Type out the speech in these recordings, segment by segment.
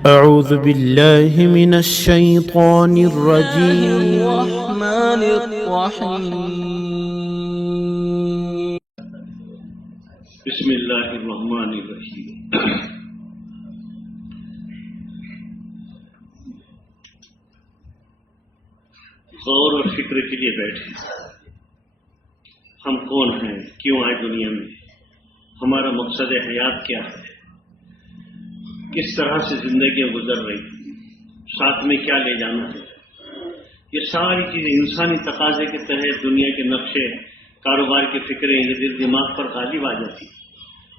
أعوذ بالله من الشيطان الرجيم. الرحمن الرحيم. بسم اللہ الرحمن الرحیم. غور اور فکر کے لیے بیٹھے. ہم کون ہیں؟ کیوں آئے دنیا میں؟ ہمارا مقصد حیات کیا ہے؟ کس طرح سے زندگیاں گزر رہی؟ ساتھ میں کیا لے جانا ہے؟ یہ ساری چیزیں انسانی تقاضے کے تحت دنیا کے نقشے، کاروبار کی فکریں یہ دل دماغ پر غالب آ جاتی،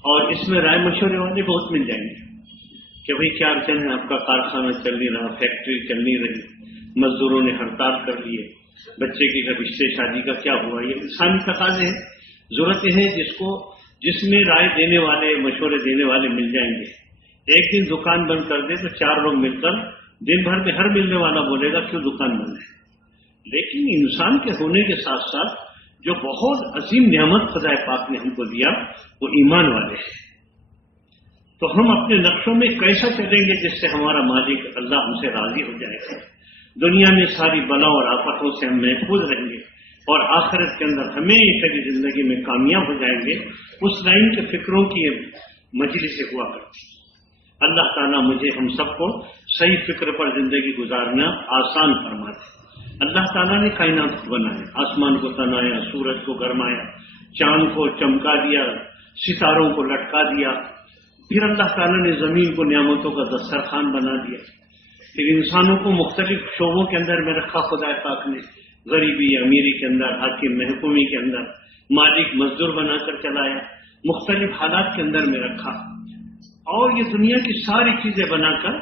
اور اس میں رائے مشورے والے بہت مل جائیں گے کہ بھئی کیا ارجن ہے، آپ کا کارخانہ چل نہیں رہا، فیکٹری چل نہیں رہی، مزدوروں نے ہڑتال کر لیے، بچے کے رشتے شادی کا کیا ہوا. یہ انسانی تقاضے ہیں، ضرورتیں ہیں جس میں رائے دینے والے، مشورے دینے والے مل جائیں گے. ایک دن دکان بند کر دے تو 4 لوگ مل کر دن بھر میں ہر ملنے والا بولے گا کیوں دکان بند ہے. لیکن انسان کے ہونے کے ساتھ ساتھ جو بہت عظیم نعمت خدا پاک نے ہم کو دیا وہ ایمان والے ہیں. تو ہم اپنے نقشوں میں کیسا چلیں گے جس سے ہمارا مالک اللہ ہم سے راضی ہو جائے گا، دنیا میں ساری بلاؤں اور آفتوں سے ہم محفوظ رہیں گے اور آخرت کے اندر ہمیشہ کی زندگی میں کامیاب ہو جائیں گے. اس لائن کے فکروں کی مجلس ہوا کرتی. اللہ تعالیٰ مجھے ہم سب کو صحیح فکر پر زندگی گزارنا آسان فرما دے. اللہ تعالیٰ نے کائنات کو بنایا، آسمان کو تنایا، سورج کو گرمایا، چاند کو چمکا دیا، ستاروں کو لٹکا دیا. پھر اللہ تعالیٰ نے زمین کو نعمتوں کا دسترخوان بنا دیا. پھر انسانوں کو مختلف شعبوں کے اندر میں رکھا خدا پاک نے، غریبی امیری کے اندر، حاکم محکومی کے اندر، مالک مزدور بنا کر چلایا، مختلف حالات کے اندر میں رکھا. اور یہ دنیا کی ساری چیزیں بنا کر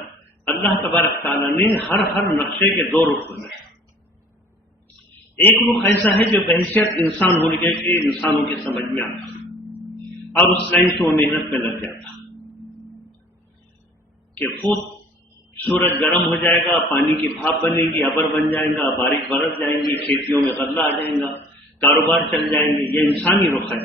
اللہ تبارک تعالیٰ نے ہر نقشے کے 2 رخ بنائے. ایک رخ ایسا ہے جو بحیثیت انسان ہونے کے انسانوں کی سمجھ میں آتا اور اس لائن سے وہ محنت میں لگ جاتا کہ خود سورج گرم ہو جائے گا، پانی کی بھاپ بنے گی، ابر بن جائے گا، بارش برس جائیں گی، کھیتیوں میں غلہ آ جائے گا، کاروبار چل جائیں گے. یہ انسانی رخ ہے.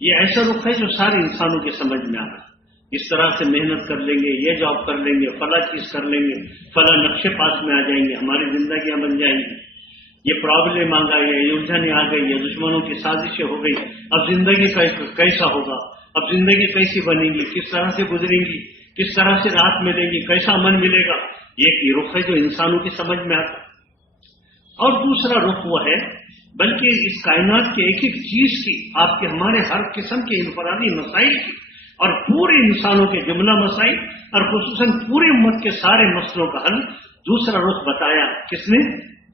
یہ ایسا رخ ہے جو سارے انسانوں کی سمجھ میں آ رہا ہے. اس طرح سے محنت کر لیں گے، یہ جاب کر لیں گے، فلاں چیز کر لیں گے، فلاں نقشے پاس میں آ جائیں گے، ہماری زندگیاں بن جائیں گی. یہ پرابلم آ گئی، یہ الجھنیں آ گئی، یہ دشمنوں کی سازشیں ہو گئی. اب زندگی کیسا ہوگا؟ اب زندگی کیسی بنے گی؟ کس طرح سے گزریں گی؟ کس طرح سے راحت ملے گی؟ کیسا من ملے گا؟ یہ رخ ہے جو انسانوں کی سمجھ میں آتا. اور دوسرا رخ وہ ہے بلکہ اس کائنات کے ایک چیز کی، آپ کے ہمارے ہر قسم کے انفرادی مسائل کی اور پورے انسانوں کے جملہ مسائل اور خصوصاً پوری امت کے سارے مسئلوں کا حل دوسرا رخ بتایا. کس نے؟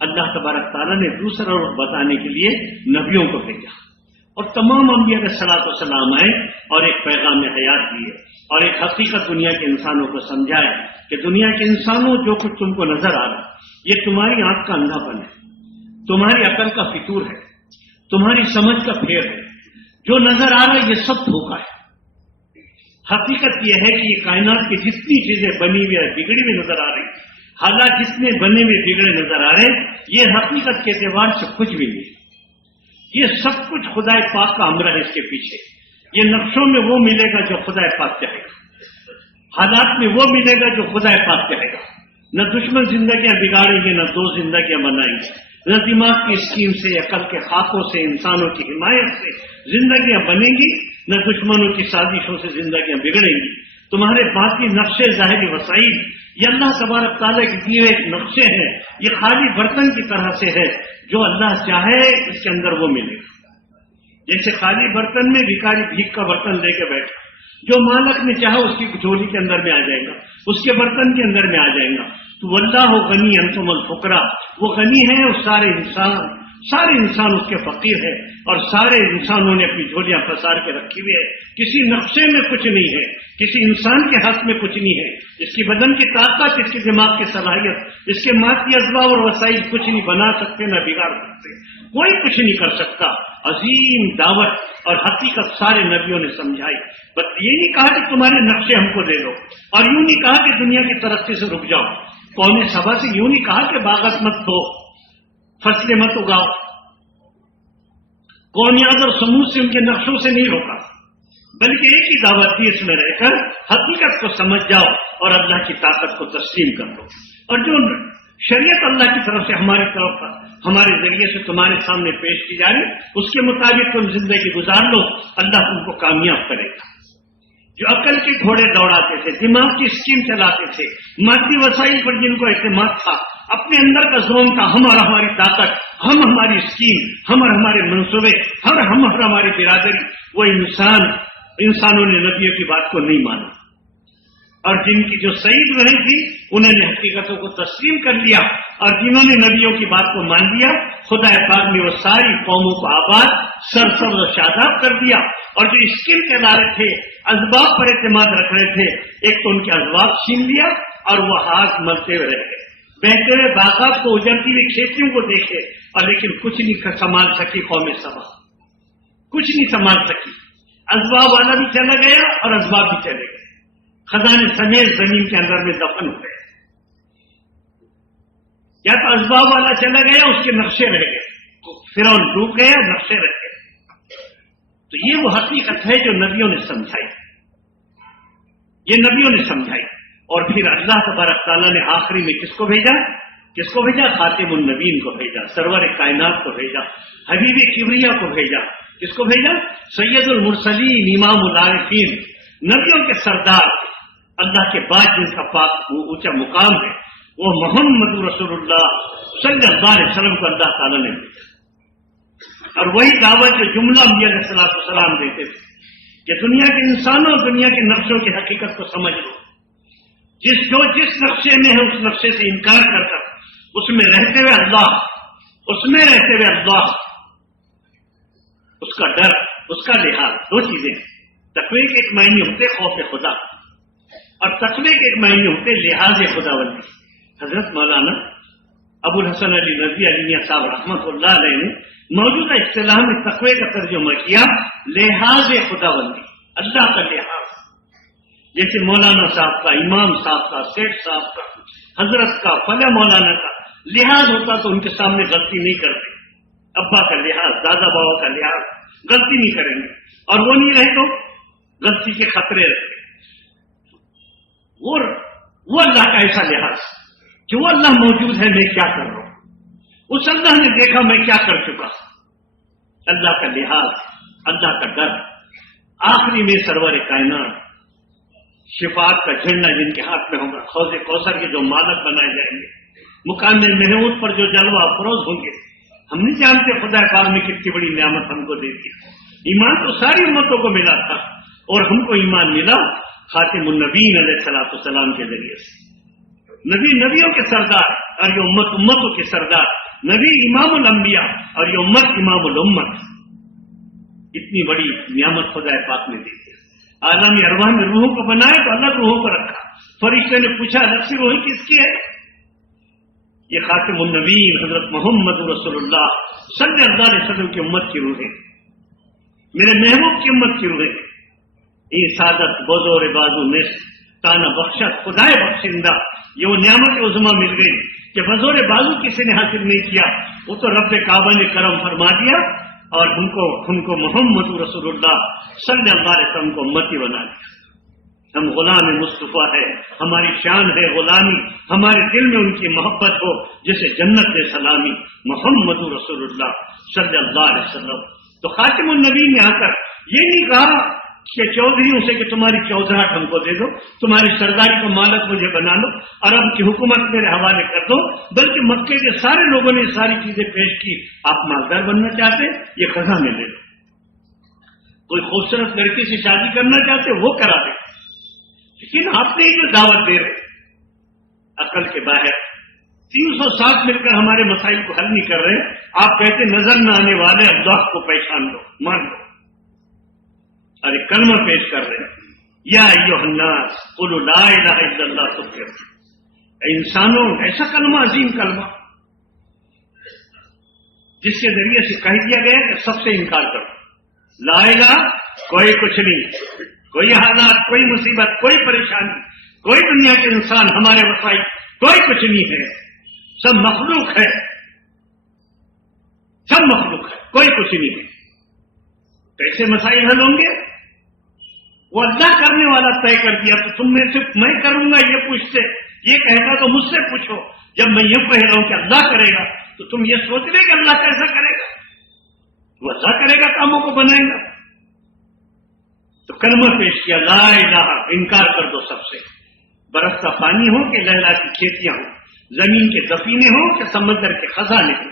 اللہ تبارک تعالیٰ نے دوسرا رخ بتانے کے لیے نبیوں کو بھیجا اور تمام انبیاء علیہ الصلوۃ والسلام آئے اور ایک پیغام حیات دیے اور ایک حقیقت دنیا کے انسانوں کو سمجھایا کہ دنیا کے انسانوں جو کچھ تم کو نظر آ رہا یہ تمہاری آنکھ کا اندھا پن ہے، تمہاری عقل کا فطور ہے، تمہاری سمجھ کا پھیر ہے. جو نظر آ رہا ہے یہ سب دھوکہ ہے. حقیقت یہ ہے کہ یہ کائنات کی جتنی چیزیں بنی ہوئی بگڑی ہوئی نظر آ رہی، حالات جتنے بنے ہوئے بگڑے نظر آ رہے، یہ حقیقت کے اعتبار سے کچھ بھی نہیں. یہ سب کچھ خدا پاک کا امر ہے. اس کے پیچھے یہ نقشوں میں وہ ملے گا جو خدا پاک چاہے گا، حالات میں وہ ملے گا جو خدا پاک چاہے گا. نہ دشمن زندگیاں بگاڑیں گے، نہ دوست زندگیاں بنائیں گے، نہ دماغ کی اسکیم سے، عقل کے خاکوں سے، انسانوں کی حمایت سے زندگیاں بنیں گی، نہ دشمنوں کی سازشوں سے زندگیاں بگڑیں گی. تمہارے باقی نقشے، ظاہری وسائل یہ اللہ تبارک تعالیٰ کے دیے ایک نقشے ہیں. یہ خالی برتن کی طرح سے ہے، جو اللہ چاہے اس کے اندر وہ ملے گا. جیسے خالی برتن میں بھکاری بھیک کا برتن لے کے بیٹھا، جو مالک نے چاہا اس کی جھولی کے اندر میں آ جائے گا، اس کے برتن کے اندر میں آ جائے گا. تو واللہ غنی انتم الفقراء، وہ غنی ہے اور سارے انسان اس کے فقیر ہے، اور سارے انسانوں نے اپنی جھولیاں پسار کے رکھی ہوئی ہے. کسی نقشے میں کچھ نہیں ہے، کسی انسان کے ہاتھ میں کچھ نہیں ہے. اس کی بدن کی طاقت، اس کے دماغ کی صلاحیت، اس کے مادی اسباب اور وسائل کچھ نہیں بنا سکتے، نہ بگاڑ سکتے، کوئی کچھ نہیں کر سکتا. عظیم دعوت اور حقیقت سارے نبیوں نے سمجھائی. بس یہ نہیں کہا کہ تمہارے نقشے ہم کو دے دو، اور یوں نہیں کہا کہ دنیا کی ترقی سے رک جاؤ. قوم سبا سے یوں نہیں کہا کہ باغت مت دو، فصلیں مت اگاؤ. قومیات اور سمود سے ان کے نقشوں سے نہیں روکا، بلکہ ایک ہی دعوت تھی، اس میں رہ کر حقیقت کو سمجھ جاؤ اور اللہ کی طاقت کو تسلیم کر لو، اور جو شریعت اللہ کی طرف سے ہماری طرف ہمارے ذریعے سے تمہارے سامنے پیش کی جا رہی اس کے مطابق تم زندگی گزار لو، اللہ تم کو کامیاب کرے گا۔ جو عقل کے گھوڑے دوڑاتے تھے، دماغ کی اسکیم چلاتے تھے، مادی وسائل پر جن کو اعتماد تھا، اپنے اندر کا زوم تھا ہماری طاقت، ہماری اسکیم، ہمارے منصوبے، ہماری برادری، وہ انسانوں نے نبیوں کی بات کو نہیں مانا، اور جن کی جو صحیح نہیں تھی انہوں نے حقیقتوں کو تسلیم کر لیا، اور جنہوں نے نبیوں کی بات کو مان لیا خدا پاک نے وہ ساری قوموں کو آباد سرسبز و شاداب کر دیا۔ اور جو اسکیم کے دارے تھے، اسباب پر اعتماد رکھ رہے تھے، ایک تو ان کے اسباب چھین لیا اور وہ ہاتھ ملتے ہوئے رہ گئے، بہتے ہوئے باغات کو، اجڑتی ہوئی کھیتیوں کو دیکھے، اور لیکن کچھ نہیں سنبھال سکی قوم سبا، کچھ نہیں سنبھال سکی۔ اسباب والا بھی چلا گیا اور اسباب بھی چلے گئے، خزانے سمیت زمین کے اندر میں دفن ہو گئے۔ یا تو اسباب والا چلا گیا، اس کے نقشے رہ گئے، فرعون ڈوب گیا، نقشے رہ گئے۔ تو یہ وہ حقیقت ہے جو نبیوں نے سمجھائی، یہ نبیوں نے سمجھائی۔ اور پھر اللہ تبارک تعالیٰ نے آخری میں کس کو بھیجا؟ خاتم النبیین کو بھیجا، سرور کائنات کو بھیجا، حبیب کبریا کو بھیجا۔ کس کو بھیجا؟ سید المرسلین، امام العارفین، نبیوں کے سردار، اللہ کے بعد جن کا پاک اونچا مقام ہے، وہ محمد رسول اللہ صلی اللہ علیہ وسلم کو اللہ تعالیٰ نے بھیجا۔ اور وہی دعوت جو جملہ انبیاء علیہ السلام دیتے تھے کہ دنیا کے انسانوں، دنیا کے نقشوں کی حقیقت کو سمجھ لو، جس نقشے میں ہے اس نقشے سے انکار کر کر اس میں رہتے ہوئے اللہ، اس کا ڈر، اس کا لحاظ، دو چیزیں ہیں۔ تقوی کے ایک معنی ہوتے خوف خدا، اور تقوی کے ایک معنی ہوتے لحاظ خداوندی۔ حضرت مولانا ابو الحسن علی ندوی علی میاں صاحب رحمۃ اللہ علیہ نے موجودہ اصطلاح میں تقوی کا ترجمہ کیا لحاظ خداوندی، اللہ کا لحاظ۔ جیسے مولانا صاحب کا، امام صاحب کا، سیٹھ صاحب کا، حضرت کا، فلاں مولانا کا لحاظ ہوتا تو ان کے سامنے غلطی نہیں کرتے، ابا کا لحاظ، دادا بابا کا لحاظ، غلطی نہیں کریں گے، اور وہ نہیں رہے تو غلطی کے خطرے رہتے۔ وہ اللہ کا ایسا لحاظ کہ وہ اللہ موجود ہے، میں کیا کر رہا ہوں، اس اللہ نے دیکھا میں کیا کر چکا، اللہ کا لحاظ، اللہ کا ڈر۔ آخری میں سرور کائنات، شفاعت کا جھنڈا جن کے ہاتھ میں ہوگا، حوض کوثر کے جو مالک بنائے جائیں گے، مقام محمود پر جو جلوہ افروز ہوں گے۔ ہم نہیں جانتے خدا پاک نے کتنی بڑی نعمت ہم کو دے دی۔ ایمان تو ساری امتوں کو ملا تھا، اور ہم کو ایمان ملا خاتم النبیین علیہ الصلوۃ والسلام کے ذریعے سے۔ نبی نبیوں کے سردار، اور یہ امت امتوں کے سردار، نبی امام الانبیاء اور یہ امت امام الامت۔ اتنی بڑی نعمت خدا پاک نے دی تھی۔ عالم ارواح میں روحوں کو بنایا تو الگ روحوں کو رکھا۔ فرشتے نے پوچھا الگ سی روح کس کی ہے؟ یہ خاتم النبیین حضرت محمد رسول اللہ صلی اللہ علیہ وسلم کی امت کی روح ہے، میرے محبوب کی امت کی روح ہے۔ یہ سعادت بزور بازو نصف تانا بخشت خدائے بخشندہ، یہ وہ نعمت عظما مل گئی کہ بزور بازو کسی نے حاصل نہیں کیا، وہ تو رب کعبہ نے کرم فرما دیا، اور ہم کو محمد رسول اللہ صلی اللہ علیہ وسلم کو امتی بنا دیا۔ ہم غلام مصطفیٰ ہے، ہماری شان ہے غلامی، ہمارے دل میں ان کی محبت ہو جیسے جنت میں سلامی، محمد رسول اللہ صلی اللہ علیہ وسلم۔ تو خاتم النبی نے آ کر یہ نہیں کہا کہ چودھریوں سے کہ تمہاری چودھراہٹ ہم کو دے دو، تمہاری سرداری کا مالک مجھے بنا لو، عرب کی حکومت میرے حوالے کر دو، بلکہ مکے کے سارے لوگوں نے ساری چیزیں پیش کی۔ آپ مالدار بننا چاہتے یہ خزانے لے لو، کوئی خوبصورت لڑکی سے شادی کرنا چاہتے وہ کرا دے، لیکن آپ نے جو دعوت دے رہے عقل کے باہر 360 مل کر ہمارے مسائل کو حل نہیں کر رہے۔ آپ کہتے نظر نہ آنے والے اللہ کو پہچان لو، مان لو، اور ایک کلمہ پیش کر رہے ہیں، یا ایھا الناس قولوا لا الہ الا اللہ تفلحوا۔ اے انسانوں، ایسا کلمہ، عظیم کلمہ جس کے ذریعے سے کہہ دیا گیا کہ سب سے انکار کرو، لا الہ، کوئی کچھ نہیں، کوئی حالات، کوئی مصیبت، کوئی پریشانی، کوئی دنیا کے انسان، ہمارے وسائل، کوئی کچھ نہیں ہے، سب مخلوق ہے، سب مخلوق ہے، کوئی کچھ نہیں ہے۔ کیسے مسائل حل ہوں گے؟ وہ اللہ کرنے والا طے کر دیا، تو تم میں صرف میں کروں گا یہ پوچھتے، یہ کہے گا تو مجھ سے پوچھو۔ جب میں یہ کہہ رہا ہوں کہ اللہ کرے گا تو تم یہ سوچ رہے کہ اللہ کیسا کرے گا؟ وہ اللہ کرے گا، کاموں کو بنائے گا۔ تو کلمہ پیش کیا، لا الہ، انکار کر دو سب سے، برستا پانی ہو کہ لہلاتی کھیتیاں ہوں، زمین کے دفینے ہوں کہ سمندر کے خزانے ہوں،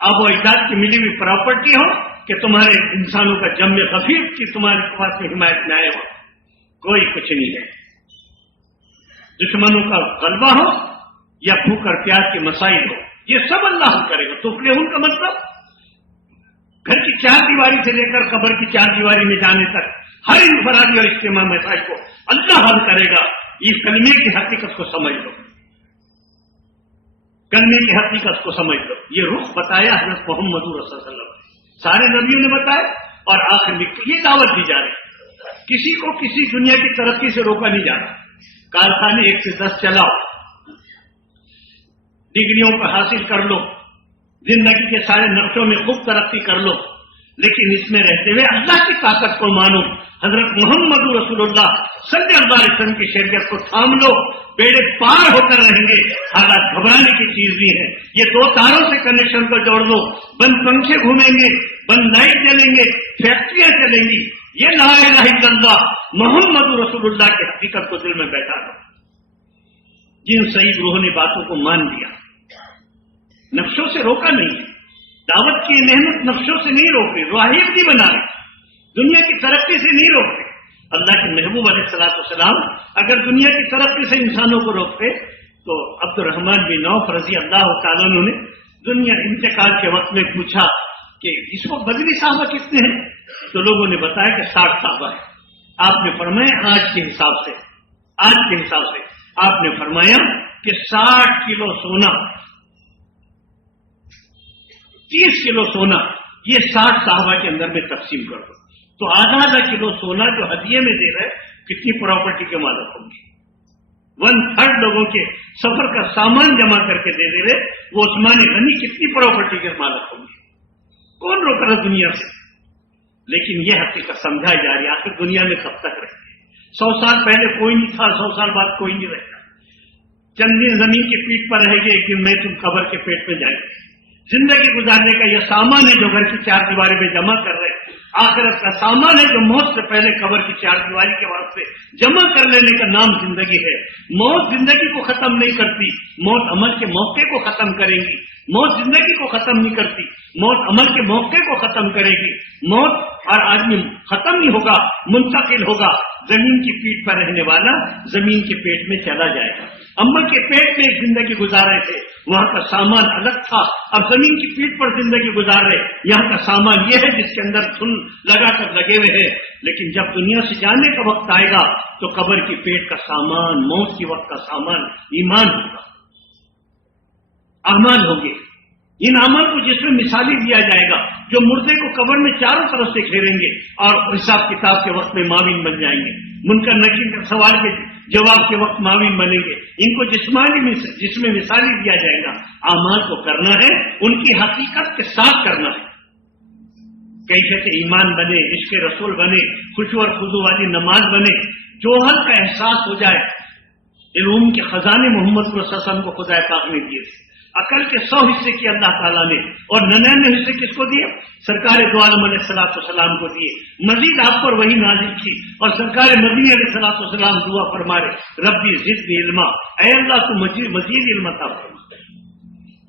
آب و اجداد کی ملی ہوئی پراپرٹی ہو کہ تمہارے انسانوں کا جم خفیف کی تمہارے پاس میں حمایت میں آئے ہو، کوئی کچھ نہیں ہے۔ دشمنوں کا غلبہ ہو یا بھوک اور پیاس کے مسائل ہو، یہ سب اللہ کرے گا۔ تفلحون کا مطلب گھر کی چار دیواری سے لے کر قبر کی چار دیواری میں جانے تک ہر انفرادی اور اجتماعی مسائل کو اللہ حل کرے گا۔ اس کلمے کی حقیقت کو سمجھ لو، کلمے کی حقیقت کو سمجھ لو۔ یہ رخ بتایا حضرت محمد رسول اللہ صلی اللہ علیہ وسلم، سارے نبیوں نے بتایا، اور آخر میں یہ دعوت دی جا رہی، کسی کو کسی دنیا کی ترقی سے روکا نہیں جا رہا۔ کارخانے 1 سے 10 چلاؤ، ڈگریوں کو حاصل کر لو، زندگی کے سارے نقشوں میں خوب ترقی کر لو، لیکن اس میں رہتے ہوئے اللہ کی طاقت کو مانو، حضرت محمد رسول اللہ صلی اللہ علیہ وسلم کی شریعت کو تھام لو، بیڑے پار ہو کر رہیں گے۔ حالات گھبرانے کی چیز بھی ہے، یہ 2 تاروں سے کنیکشن کو جوڑ دو، بند پنکھے گھومیں گے، بند لائٹ جلیں گے، فیکٹریاں چلیں گی، یہ لا الہ الا اللہ محمد رسول اللہ کی حقیقت کو دل میں بیٹھا دو۔ جن صحیح گروہوں نے باتوں کو مان لیا، نقشوں سے روکا نہیں ہے، دعوت کی محنت نقشوں سے نہیں روک رہی، راہب نہیں بنا رہی، دنیا کی ترقی سے نہیں روک رہی۔ اللہ کے محبوب علیہ الصلوۃ والسلام اگر دنیا کی ترقی سے انسانوں کو روکتے تو عبد الرحمن بن عوف رضی اللہ تعالیٰ عنہ نے دنیا انتقال کے وقت میں پوچھا کہ اس کو بدری صحابہ کتنے ہیں؟ تو لوگوں نے بتایا کہ 60 صحابہ ہیں۔ آپ نے فرمایا آج کے حساب سے آپ نے فرمایا کہ 60 کلو سونا، 30 کلو سونا، یہ 60 صحابہ کے اندر میں تقسیم کر دو، تو آدھا کلو سونا جو ہدیے میں دے رہے کتنی پراپرٹی کے مالک ہوں گے؟ 1/3 لوگوں کے سفر کا سامان جمع کر کے دے رہے وہ عثمان غنی کتنی پراپرٹی کے مالک ہوں گے؟ کون روک رہا دنیا سے؟ لیکن یہ حقیقت سمجھائی جا رہی ہے، آخر دنیا میں کب تک رہے؟ 100 سال پہلے کوئی نہیں تھا، 100 سال بعد کوئی نہیں رہے گا، چند دن زمین کی پیٹھ پر رہے گی، ایک دن میں تم قبر کے پیٹ میں جائیں گے۔ زندگی گزارنے کا یہ سامان ہے جو گھر کی 4 دیواری میں جمع کر رہے ہیں، آخرت کا سامان ہے جو موت سے پہلے قبر کی 4 دیواری کے واسطے جمع کر لینے کا نام زندگی ہے۔ موت زندگی کو ختم نہیں کرتی، موت عمل کے موقع کو ختم کرے گی، موت زندگی کو ختم نہیں کرتی، موت عمل کے موقع کو ختم کرے گی۔ موت اور آدمی ختم نہیں ہوگا، منتقل ہوگا، زمین کی پیٹھ پر رہنے والا زمین کے پیٹ میں چلا جائے گا۔ اما کے پیٹ میں ایک زندگی گزار رہے تھے، وہاں کا سامان الگ تھا، اب زمین کی پیٹھ پر زندگی گزار رہے، یہاں کا سامان یہ ہے جس کے اندر سن لگا کر لگے ہوئے ہیں، لیکن جب دنیا سے جانے کا وقت آئے گا تو قبر کی پیٹ کا سامان، موت کی وقت کا سامان ایمان ہوگا، اعمال ہوں گے۔ ان اعمال کو جس میں مثالی دیا جائے گا، جو مردے کو قبر میں چاروں طرف سے گھیریں گے اور حساب کتاب کے وقت میں معاون بن جائیں گے، منکر نکیر کے سوال کے جواب کے وقت معاون بنیں گے۔ ان کو جس میں مثالی دیا جائے گا، اعمال کو کرنا ہے، ان کی حقیقت کے ساتھ کرنا ہے، کیفیت ایمان بنے، عشق رسول بنے، خشوع اور خضوع والی نماز بنے، جوہر کا احساس ہو جائے۔ علوم کے خزانے محمد صلی اللہ علیہ وسلم کو خدا پاک نے دیے تھے، عقل کے 100 حصے کی اللہ تعالیٰ نے، اور 99 حصے کس کو دیے؟ سرکار دو عالم علیہ السلام کو دیے۔ مزید آپ پر وہی نازل کی، اور سرکار مدنی علیہ السلام دعا فرما رہے، ربی زدنی علما، اے اللہ تو مزید علم عطا فرما۔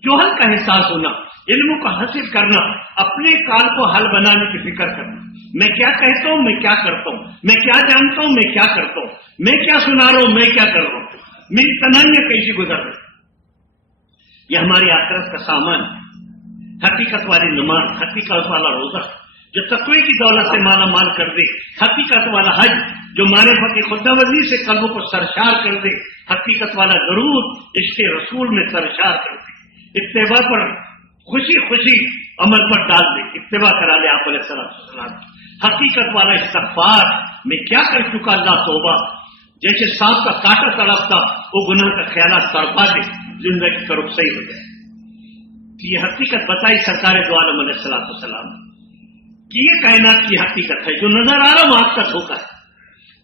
جوہر کا احساس ہونا، علم کو حاصل کرنا، اپنے کال کو حل بنانے کی فکر کرنا، میں کیا کہتا ہوں، میں کیا کرتا ہوں، میں کیا جانتا ہوں، میں کیا کرتا ہوں، میں کیا سنا رہا ہوں، میں کیا کر رہا ہوں، میری تنہائیاں کیسی گزر رہی۔ یہ ہماری آخرت کا سامان، حقیقت والی نماز، حقیقت والا روزہ جو تقوی کی دولت سے مالا مال کر دے، حقیقت والا حج جو معرفت کی خودنوردی سے قلبوں کو سرشار کر دے، حقیقت والا درود عشق رسول میں سرشار کر دے، اتباع پر خوشی خوشی عمل پر ڈال دے، اتباع کرا لے آپ علیہ السلام۔ حقیقت والا استغفار، میں کیا کر چکا اللہ توبہ، جیسے سانپ کا کاٹا تڑپتا وہ گناہ کا خیالات تڑپا دے، زندگی کا رخ صحیح ہو جائے۔ یہ حقیقت بتائی سرکار دو عالم علیہ السلام کہ یہ کائنات کی حقیقت ہے، جو نظر آ رہا وہ آپ کا دھوکہ ہے،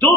2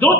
2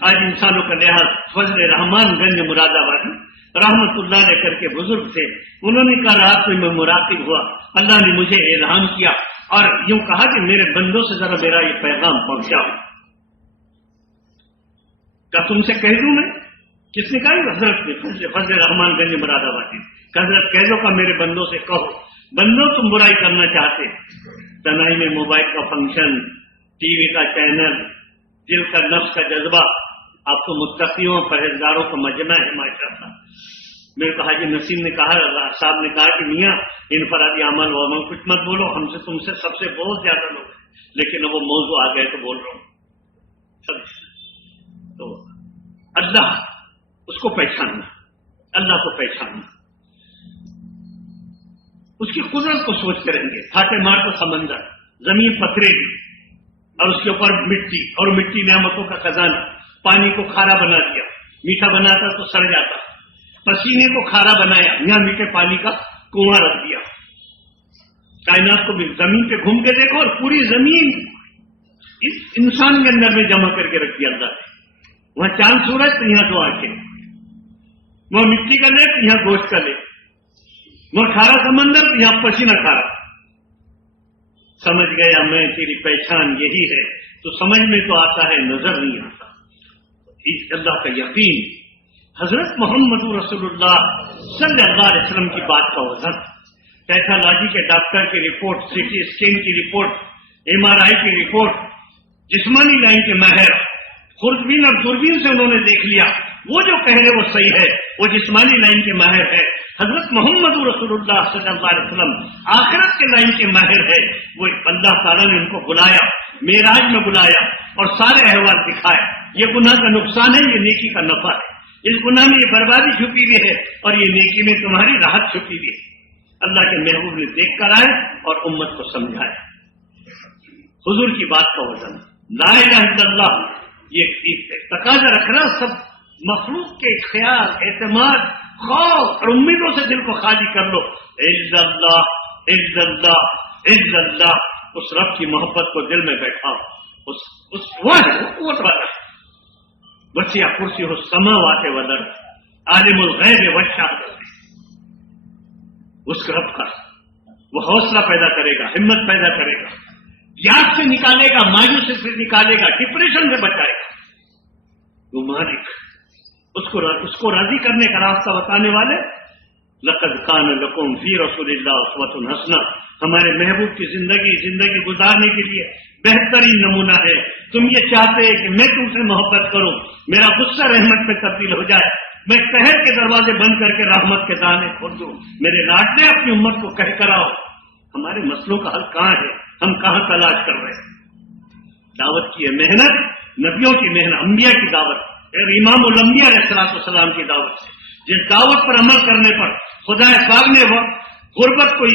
آج انسانوں کا لحاظ فضل رحمان گنج مراد آبادی رحمت اللہ علیہ کر کے بزرگ تھے، انہوں نے کہا رات میں میں مراقب ہوا، اللہ نے مجھے الہام کیا اور یوں کہا کہ میرے بندوں سے ذرا میرا یہ پیغام پہنچاؤ۔ کیا تم سے کہہ دوں میں؟ کس نے کہا؟ حضرت فضل رحمان گنج مراد آبادی کہ حضرت کہہ دو کہ میرے بندوں سے کہو، بندوں تم برائی کرنا چاہتے، تنہائی میں موبائل کا فنکشن، ٹی وی کا چینل، دل کا نفس کا جذبہ، آپ تو متقیوں پرہیزگاروں کا مجمع ہے ماشاءاللہ۔ میرے کو حاجی نسیم نے کہا، صاحب نے کہا کہ میاں انفرادی عمل و عمل کچھ مت بولو، ہم سے تم سے سب سے بہت زیادہ لوگ ہیں، لیکن وہ موضوع آ گئے تو بول رہا ہوں۔ تو اللہ اس کو پہچاننا، اللہ کو پہچاننا، اس کی قدرت کو سوچ کر رہیں گے۔ پھاٹے مار کو سمندر، زمین پتھریلی اور اس کے اوپر مٹی، اور مٹی نعمتوں کا خزانہ، پانی کو کھارا بنا دیا، میٹھا بناتا تو سڑ جاتا، پسینے کو کھارا بنایا، یہاں میٹھے پانی کا کنواں رکھ دیا۔ کائنات کو بھی زمین پہ گھوم کے دیکھو اور پوری زمین اس انسان کے اندر میں جمع کر کے رکھ دیا اللہ نے۔ وہاں چاند سورج تو یہاں دو آنکھیں، وہ مٹی کا لے تو یہاں گوشت کا لے، وہ کھارا سمندر تو یہاں پسینہ کھارا۔ سمجھ گیا میں تیری پہچان یہی ہے، تو سمجھ میں تو آتا ہے، نظر نہیں آتا۔ اس اللہ کا یقین، حضرت محمد رسول اللہ صلی اللہ علیہ وسلم کی بات کا وزن، پیتھالوجی کے ڈاکٹر کی رپورٹ، سی ٹی اسکین کی رپورٹ، ایم آر آئی کی رپورٹ، جسمانی لائن کے ماہر خوردبین اور دوربین سے انہوں نے دیکھ لیا، وہ جو کہہ رہے وہ صحیح ہے، وہ جسمانی لائن کے ماہر ہے۔ حضرت محمد رسول اللہ صلی اللہ علیہ وسلم آخرت کے لائن کے ماہر ہے، وہ اللہ تعالیٰ نے ان کو بلایا، معراج میں بلایا اور سارے احوال دکھائے۔ یہ گناہ کا نقصان ہے، یہ نیکی کا نفع ہے، اس گناہ میں یہ بربادی چھپی ہوئی ہے اور یہ نیکی میں تمہاری راحت چھپی ہوئی ہے۔ اللہ کے محبوب نے دیکھ کر آئے اور امت کو سمجھایا۔ حضور کی بات کا وزن، لا الہ الا اللہ، یہ تقاضا رکھ رہا سب مخلوق کے خیال، اعتماد، خوف اور امیدوں سے دل کو خالی کر لو۔ الا اللہ، الا اللہ، الا اللہ، اس رب کی محبت کو دل میں بیٹھاؤ، وہ ہے وہ قوت والا ہے۔ وسیع کرسی ہو السماوات والارض، عالم الغیب والشہادۃ، اس رب کا وہ حوصلہ پیدا کرے گا، ہمت پیدا کرے گا، یاد سے نکالے گا، مایوسی سے نکالے گا، ڈپریشن سے بچائے گا۔ وہ مالک، اس کو راضی کرنے کا راستہ بتانے والے، لقد کان لکم فی رسول اللہ اسوۃ حسنہ، ہمارے محبوب کی زندگی گزارنے کے لیے بہترین نمونہ ہے۔ تم یہ چاہتے ہیں کہ میں تم سے محبت کروں، میرا غصہ رحمت میں تبدیل ہو جائے، میں قہر کے دروازے بند کر کے رحمت کے دانے کھول دوں، میرے لاڈلے اپنی امت کو کہہ کر آؤ۔ ہمارے مسئلوں کا حل کہاں ہے؟ ہم کہاں تلاش کر رہے ہیں؟ دعوت کی ہے محنت، نبیوں کی محنت، انبیاء کی دعوت، امام الانبیاء علیہ السلام کی دعوت سے، جس دعوت پر عمل کرنے پر خدا پاک نے غربت کو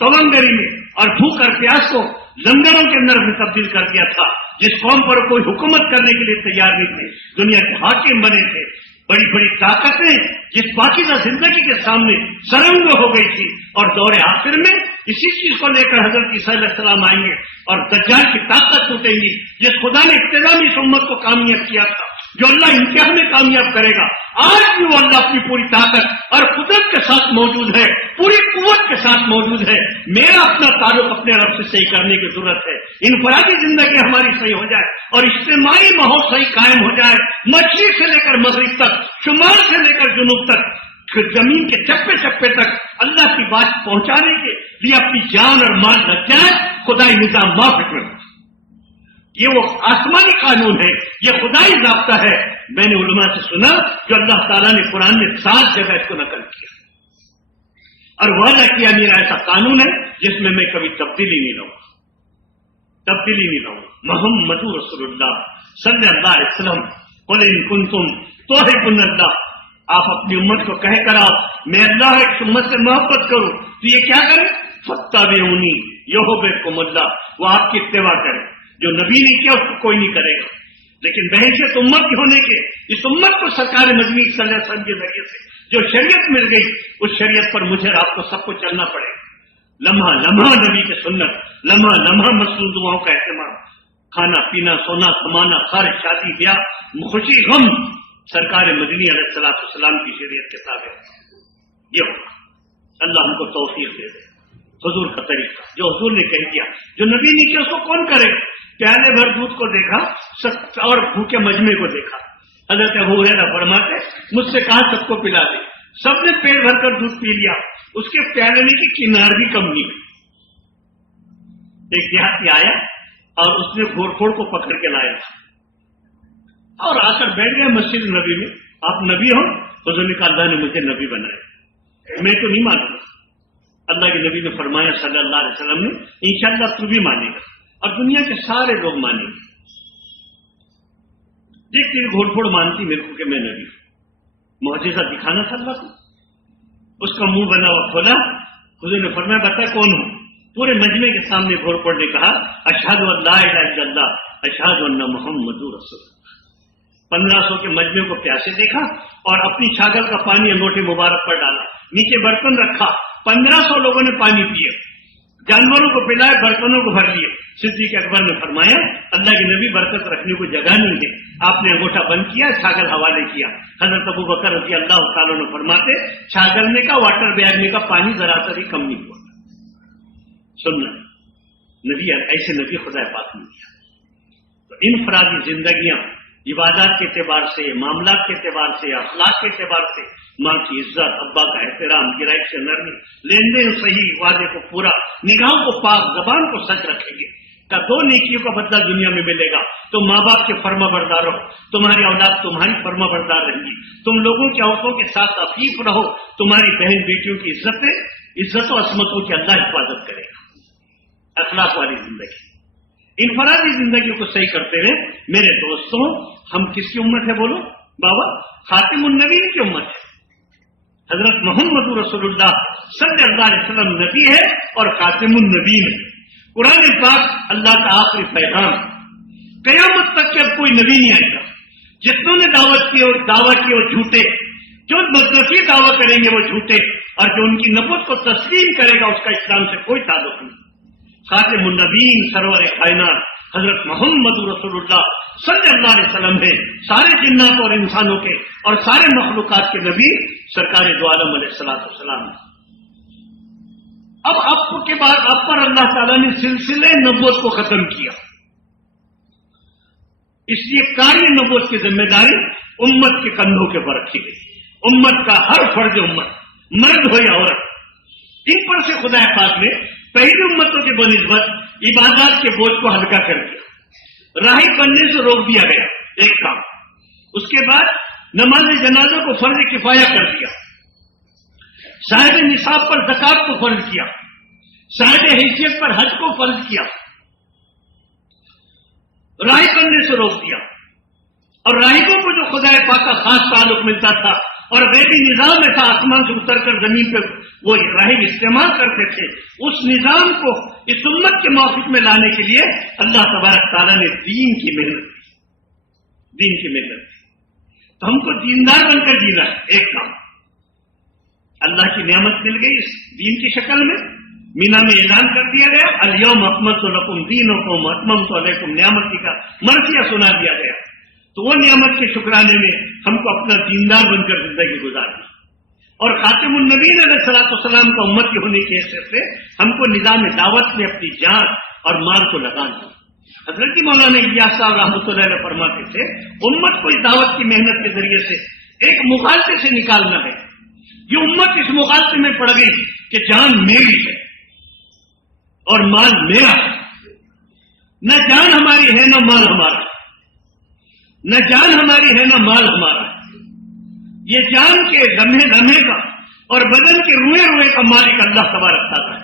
سمندری میں اور بھوک اور پیاس کو لنگروں کے اندر میں تبدیل کر دیا تھا، جس قوم پر کوئی حکومت کرنے کے لیے تیار نہیں تھے، دنیا کے حاکم بنے تھے، بڑی بڑی طاقتیں جس پاکیزہ زندگی کے سامنے سرنگ ہو گئی تھی، اور دور آخر میں اسی چیز کو لے کر حضرت عیسیٰ علیہ السلام آئیں گے اور دجال کی طاقت ٹوٹیں گی، جس خدا نے ابتدا میں اس امت کو کامیاب کیا تھا، جو اللہ امتحان میں کامیاب کرے گا، آج بھی وہ اللہ اپنی پوری طاقت اور قدرت کے ساتھ موجود ہے، پوری قوت کے ساتھ موجود ہے۔ میرا اپنا تعلق اپنے رب سے صحیح کرنے کی ضرورت ہے، انفرادی زندگی ہماری صحیح ہو جائے اور اجتماعی ماحول صحیح قائم ہو جائے، مشرق سے لے کر مغرب تک، شمال سے لے کر جنوب تک، زمین کے چپے چپے تک اللہ کی بات پہنچانے کے لیے اپنی جان اور مال لگ جائے، خدائی نظام موافق میں ہو۔ یہ وہ آسمانی قانون ہے، یہ خدائی ضابطہ ہے۔ میں نے علماء سے سنا جو اللہ تعالیٰ نے قرآن میں 7 جگہ اس کو نقل کیا اور وعدہ کیا میرا ایسا قانون ہے جس میں میں کبھی تبدیلی نہیں لاؤں محمد رسول اللہ صلی اللہ علیہ وسلم، قل ان کنتم تحبون اللہ، آپ اپنی امت کو کہہ کر آؤ میں اللہ ایک امت سے محبت کروں تو یہ کیا کرے؟ فاتبعونی یحببکم اللہ، وہ آپ کی اتباع کرے۔ جو نبی نے کیا اس کو کوئی نہیں کرے گا، لیکن بحیثیت امت کی ہونے کے اس امت کو سرکار مدنی صلی اللہ علیہ وسلم کے ذریعے سے جو شریعت مل گئی، اس شریعت پر مجھے اور آپ کو سب کو چلنا پڑے گا۔ لمحہ لمحہ نبی کی سنت، لمحہ لمحہ مسنون دعاؤں کا اہتمام، کھانا پینا سونا کمانا خرچ شادی بیاہ خوشی غم سرکار مدنی علیہ الصلوۃ والسلام کی شریعت کے تابع یہ ہوگا. اللہ ہم کو توفیق دے دے. حضور کا طریقہ جو حضور نے کہہ دیا, جو نبی نے کیا اس کو کون کرے. پیالے بھر دودھ کو دیکھا اور بھوکے مجمع کو دیکھا. حضرت ابو ہریرہ فرماتے مجھ سے کہا سب کو پلا دے. سب نے پیٹ بھر کر دودھ پی لیا, اس کے پیالے میں کی کنار بھی کم نہیں. ایک دیہاتی آیا اور اس نے گھوڑ پھوڑ کو پکڑ کے لایا اور آ کر بیٹھ گیا مسجد نبی میں. آپ نبی ہو؟ حضور نے کہا اللہ نے مجھے نبی بنایا, میں تو نہیں مانتا. اللہ کے نبی نے فرمایا صلی اللہ علیہ وسلم نے انشاءاللہ تو بھی مانے گا اور دنیا کے سارے لوگ مانیں گے. دیکھ تیری گھوڑ پھوڑ مانتی میرے کو کہ میں نبی ہوں. معجزہ دکھانا تھا اللہ کو. اس کا منہ بنا ہوا کھولا. حضور نے فرمایا بتا کون ہوں. پورے مجمع کے سامنے گھوڑ پھوڑ نے کہا اشہد ان لا الہ الا اللہ اشہد ان محمد رسول اللہ. 1500 کے مجمع کو پیاسے دیکھا اور اپنی چھاگل کا پانی انگوٹھے مبارک پر ڈالا, نیچے برتن رکھا. 1500 لوگوں نے پانی پیے, جانوروں کو پلائے, برتنوں کو بھر لیے. صدیق اکبر نے فرمایا اللہ کے نبی برکت رکھنے کو جگہ نہیں ہے. آپ نے انگوٹھا بند کیا, چھاگل حوالے کیا. حضرت ابو بکر رضی اللہ تعالیٰ نے فرماتے چھاگلنے کا واٹر بیاگنے کا پانی ذرا سا بھی کم نہیں ہوا. سننا نبی ایسے نبی خدا پاک نے دیا. تو انفرادی زندگیاں عبادات کے اعتبار سے, معاملات کے اعتبار سے, اخلاق کے اعتبار سے, ماں کی عزت, ابا کا احترام, گرائش سے نرمی, لین دین صحیح, وعدے کو پورا, نگاہوں کو پاک, زبان کو سچ رکھیں گے کا 2 نیکیوں کا بدلہ دنیا میں ملے گا. تم ماں باپ کے فرما بردار رہو, تمہاری اولاد تمہاری فرما بردار رہیں گی. تم لوگوں کی عورتوں کے ساتھ عفیف رہو, تمہاری بہن بیٹیوں کی عزت و عصمتوں کی اللہ حفاظت کرے گا. اخلاق والی زندگی, انفرادی زندگی کو صحیح کرتے ہوئے میرے دوستوں ہم کس کی امت ہے بولو بابا؟ خاتم النبیین کی امت ہے. حضرت محمد رسول اللہ صلی اللہ علیہ وسلم نبی ہے اور خاتم النبیین ہے. قرآن پاک اللہ کا آخری پیغام. قیامت تک کے اب کوئی نبی نہیں آئے گا. جتنوں نے دعوت کی وہ جھوٹے, جو مدرسی دعویٰ کریں گے وہ جھوٹے, اور جو ان کی نبوت کو تسلیم کرے گا اس کا اسلام سے کوئی تعلق نہیں. خاتم النبیین سرور کائنات حضرت محمد رسول اللہ صلی اللہ علیہ وسلم ہے. سارے جنات اور انسانوں کے اور سارے مخلوقات کے نبی سرکار دو عالم علیہ الصلوۃ والسلام. اب آپ کے بعد آپ پر اللہ تعالیٰ نے سلسلے نبوت کو ختم کیا, اس لیے کاری نبوت کی ذمہ داری امت کے کندھوں کے اوپر رکھی گئی. امت کا ہر فرد امت, مرد ہو یا عورت, ان پر سے خدا پاک نے پہلی امتوں کے بنسبت عبادات کے بوجھ کو ہلکا کر دیا. راہی بننے سے روک دیا گیا ایک کام. اس کے بعد نماز جنازہ کو فرض کفایہ کر دیا. صاحب نصاب پر زکات کو فرض کیا. صاحب حیثیت پر حج کو فرض کیا. راہی بننے سے روک دیا. اور راہبوں کو جو خدا پاک کا خاص تعلق ملتا تھا اور غیبی نظام میں تھا, آسمان سے اتر کر زمین پہ وہ راہب استعمال کرتے تھے, اس نظام کو اس امت کے موقف میں لانے کے لیے اللہ تبارک تعالیٰ نے دین کی محنت کی. تو ہم کو دیندار بن کر جینا ہے. ایک کام اللہ کی نعمت مل گئی اس دین کی شکل میں. مینا میں اعلان کر دیا گیا الیوم اکملت لکم دینکم واتممت علیکم نعمتی کا مرثیہ سنا دیا گیا. تو وہ نعمت کے شکرانے میں ہم کو اپنا دیندار بن کر زندگی گزارنی, اور خاتم النبیین علیہ الصلوۃ والسلام کا امتی ہونے کی حیثیت سے ہم کو نظام دعوت میں اپنی جان اور مال کو لگانا. حضرت مولانا الیاس صاحب رحمۃ اللہ علیہ فرماتے تھے امت کو اس دعوت کی محنت کے ذریعے سے ایک مغالطے سے نکالنا ہے. یہ امت اس مغالطے میں پڑ گئی کہ جان میری ہے اور مال میرا ہے. نہ جان ہماری ہے نہ مال ہمارا, نہ جان ہماری ہے نہ مال ہمارا. یہ جان کے لمحے لمحے کا اور بدن کے روئے روئے کا مالک اللہ تبارک تعالیٰ ہے,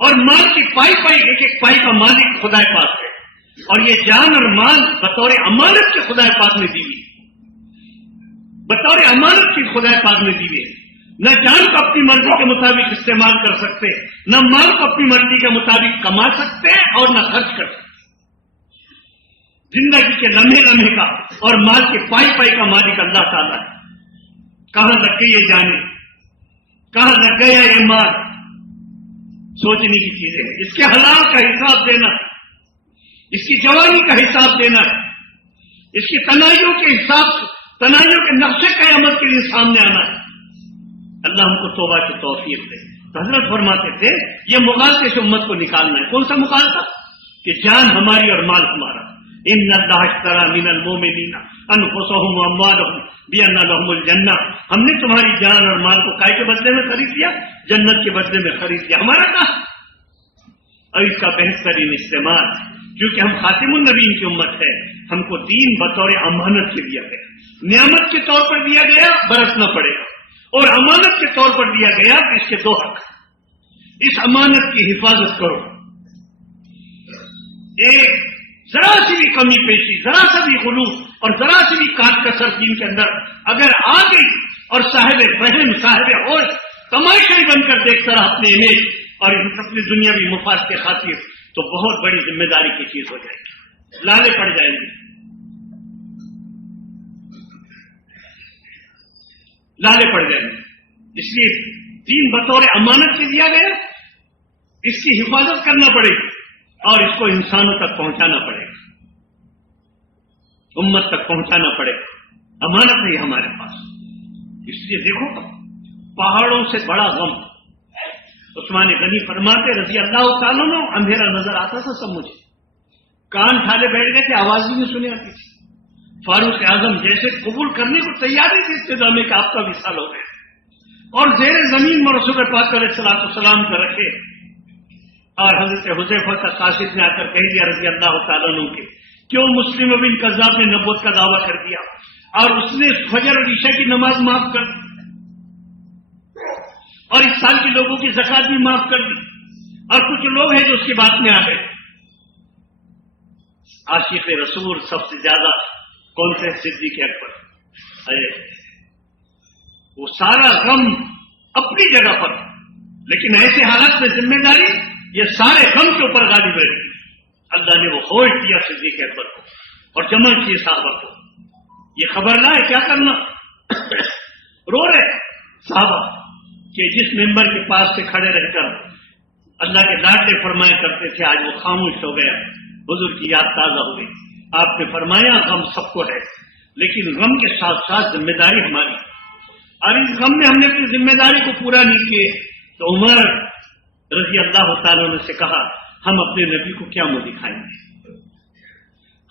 اور مال کی پائی پائی ایک ایک پائی کا مالک خدا پاک ہے. اور یہ جان اور مال بطور امانت کے خدا پاک نے دی ہوئی, بطور امانت کی خدا پاک نے دی ہوئی. نہ جان کو اپنی مرضی کے مطابق استعمال کر سکتے, نہ مال کو اپنی مرضی کے مطابق کما سکتے اور نہ خرچ کر سکتے. زندگی کے لمحے لمحے کا اور مال کے پائی پائی کا مالک اللہ تعالیٰ ہے. کہاں لگ گئی یہ جانے, کہاں لگ گیا یہ مال, سوچنے کی چیزیں ہیں. اس کے حلال کا حساب دینا, اس کی جوانی کا حساب دینا ہے، اس کی تنائیوں کے نقشے قیامت کے لیے سامنے آنا ہے۔ اللہ ہم کو توبہ کی توفیق دے۔ تو حضرت فرماتے تھے یہ مغالطے سے امت کو نکالنا ہے۔ کون سا مغالطہ؟ کہ جان ہماری اور مال ہمارا۔ ان اللہ اشتری من المؤمنین انفسهم واموالهم بان لهم الجنہ، ہم نے تمہاری جان اور مال کو کائے کے بدلے میں خرید لیا؟ جنت کے بدلے میں خرید لیا۔ ہمارا کہاں؟ اور اس کا بہترین استعمال، کیونکہ ہم خاتم النبیین کی امت ہے، ہم کو دین بطور امانت کے دیا گیا، نعمت کے طور پر دیا گیا، برتنا پڑے گا، اور امانت کے طور پر دیا گیا کہ اس کے دو حق، اس امانت کی حفاظت کرو۔ ایک ذرا سی بھی کمی پیشی، ذرا سا بھی غلو اور ذرا سی بھی کاٹ کسر دین کے اندر اگر آ گئی اور صاحب فہم صاحب ہوش تماشائی بن کر دیکھتا رہا اپنے امیج اور اپنی دنیاوی مفاد کے خاطر، تو بہت بڑی ذمہ داری کی چیز ہو جائے گی، لالے پڑ جائیں گے، لالے پڑ جائیں گے۔ اس لیے دین بطور امانت کے دیا گیا، اس کی حفاظت کرنا پڑے گی اور اس کو انسانوں تک پہنچانا پڑے گا، امت تک پہنچانا پڑے گا، امانت نہیں ہمارے پاس۔ اس لیے دیکھو پہاڑوں سے بڑا غم، عثمان غنی فرماتے رضی اللہ تعالیٰ عنہ، اندھیرا نظر آتا تھا سب مجھے، کان ٹھالے بیٹھ گئے تھے، آواز بھی نہیں سنی آتی تھی۔ فاروق اعظم جیسے قبول کرنے کو تیار ہی تھے استدعا میں کہ آپ کا وصال ہو گیا، اور زیر زمین میں رسول پاک علیہ الصلوۃ والسلام کو رکھے، اور حضرت حذیفہ کا قاصد نے آ کر کہہ دیا رضی اللہ تعالیٰ عنہ کے کیوں مسلم بن کذاب نے نبوت کا دعویٰ کر دیا اور اس نے فجر اور عشاء کی نماز معاف کر دی اور اس سال کے لوگوں کی زکات بھی معاف کر دی، اور کچھ لوگ ہیں جو اس کی بات میں آ گئے۔ عاشق رسول سب سے زیادہ کون سے؟ صدیق اکبر۔ وہ سارا غم اپنی جگہ پر، لیکن ایسے حالات میں ذمہ داری یہ سارے غم کے اوپر غالب رہی۔ اللہ نے وہ خوش دیا صدیق اکبر کو اور جمع کیے صحابہ کو، یہ خبر لائے کیا کرنا۔ رو رہے صحابہ کہ جس ممبر کے پاس سے کھڑے رہ کر اللہ کے لاڈلے فرمایا کرتے تھے آج وہ خاموش ہو گیا، حضور کی یاد تازہ ہو گئی۔ آپ نے فرمایا غم سب کو ہے، لیکن غم کے ساتھ ساتھ ذمہ داری ہماری، اور اس غم میں ہم نے اپنی ذمہ داری کو پورا نہیں کیے تو عمر رضی اللہ تعالیٰ عنہ سے کہا ہم اپنے نبی کو کیا منہ دکھائیں گے؟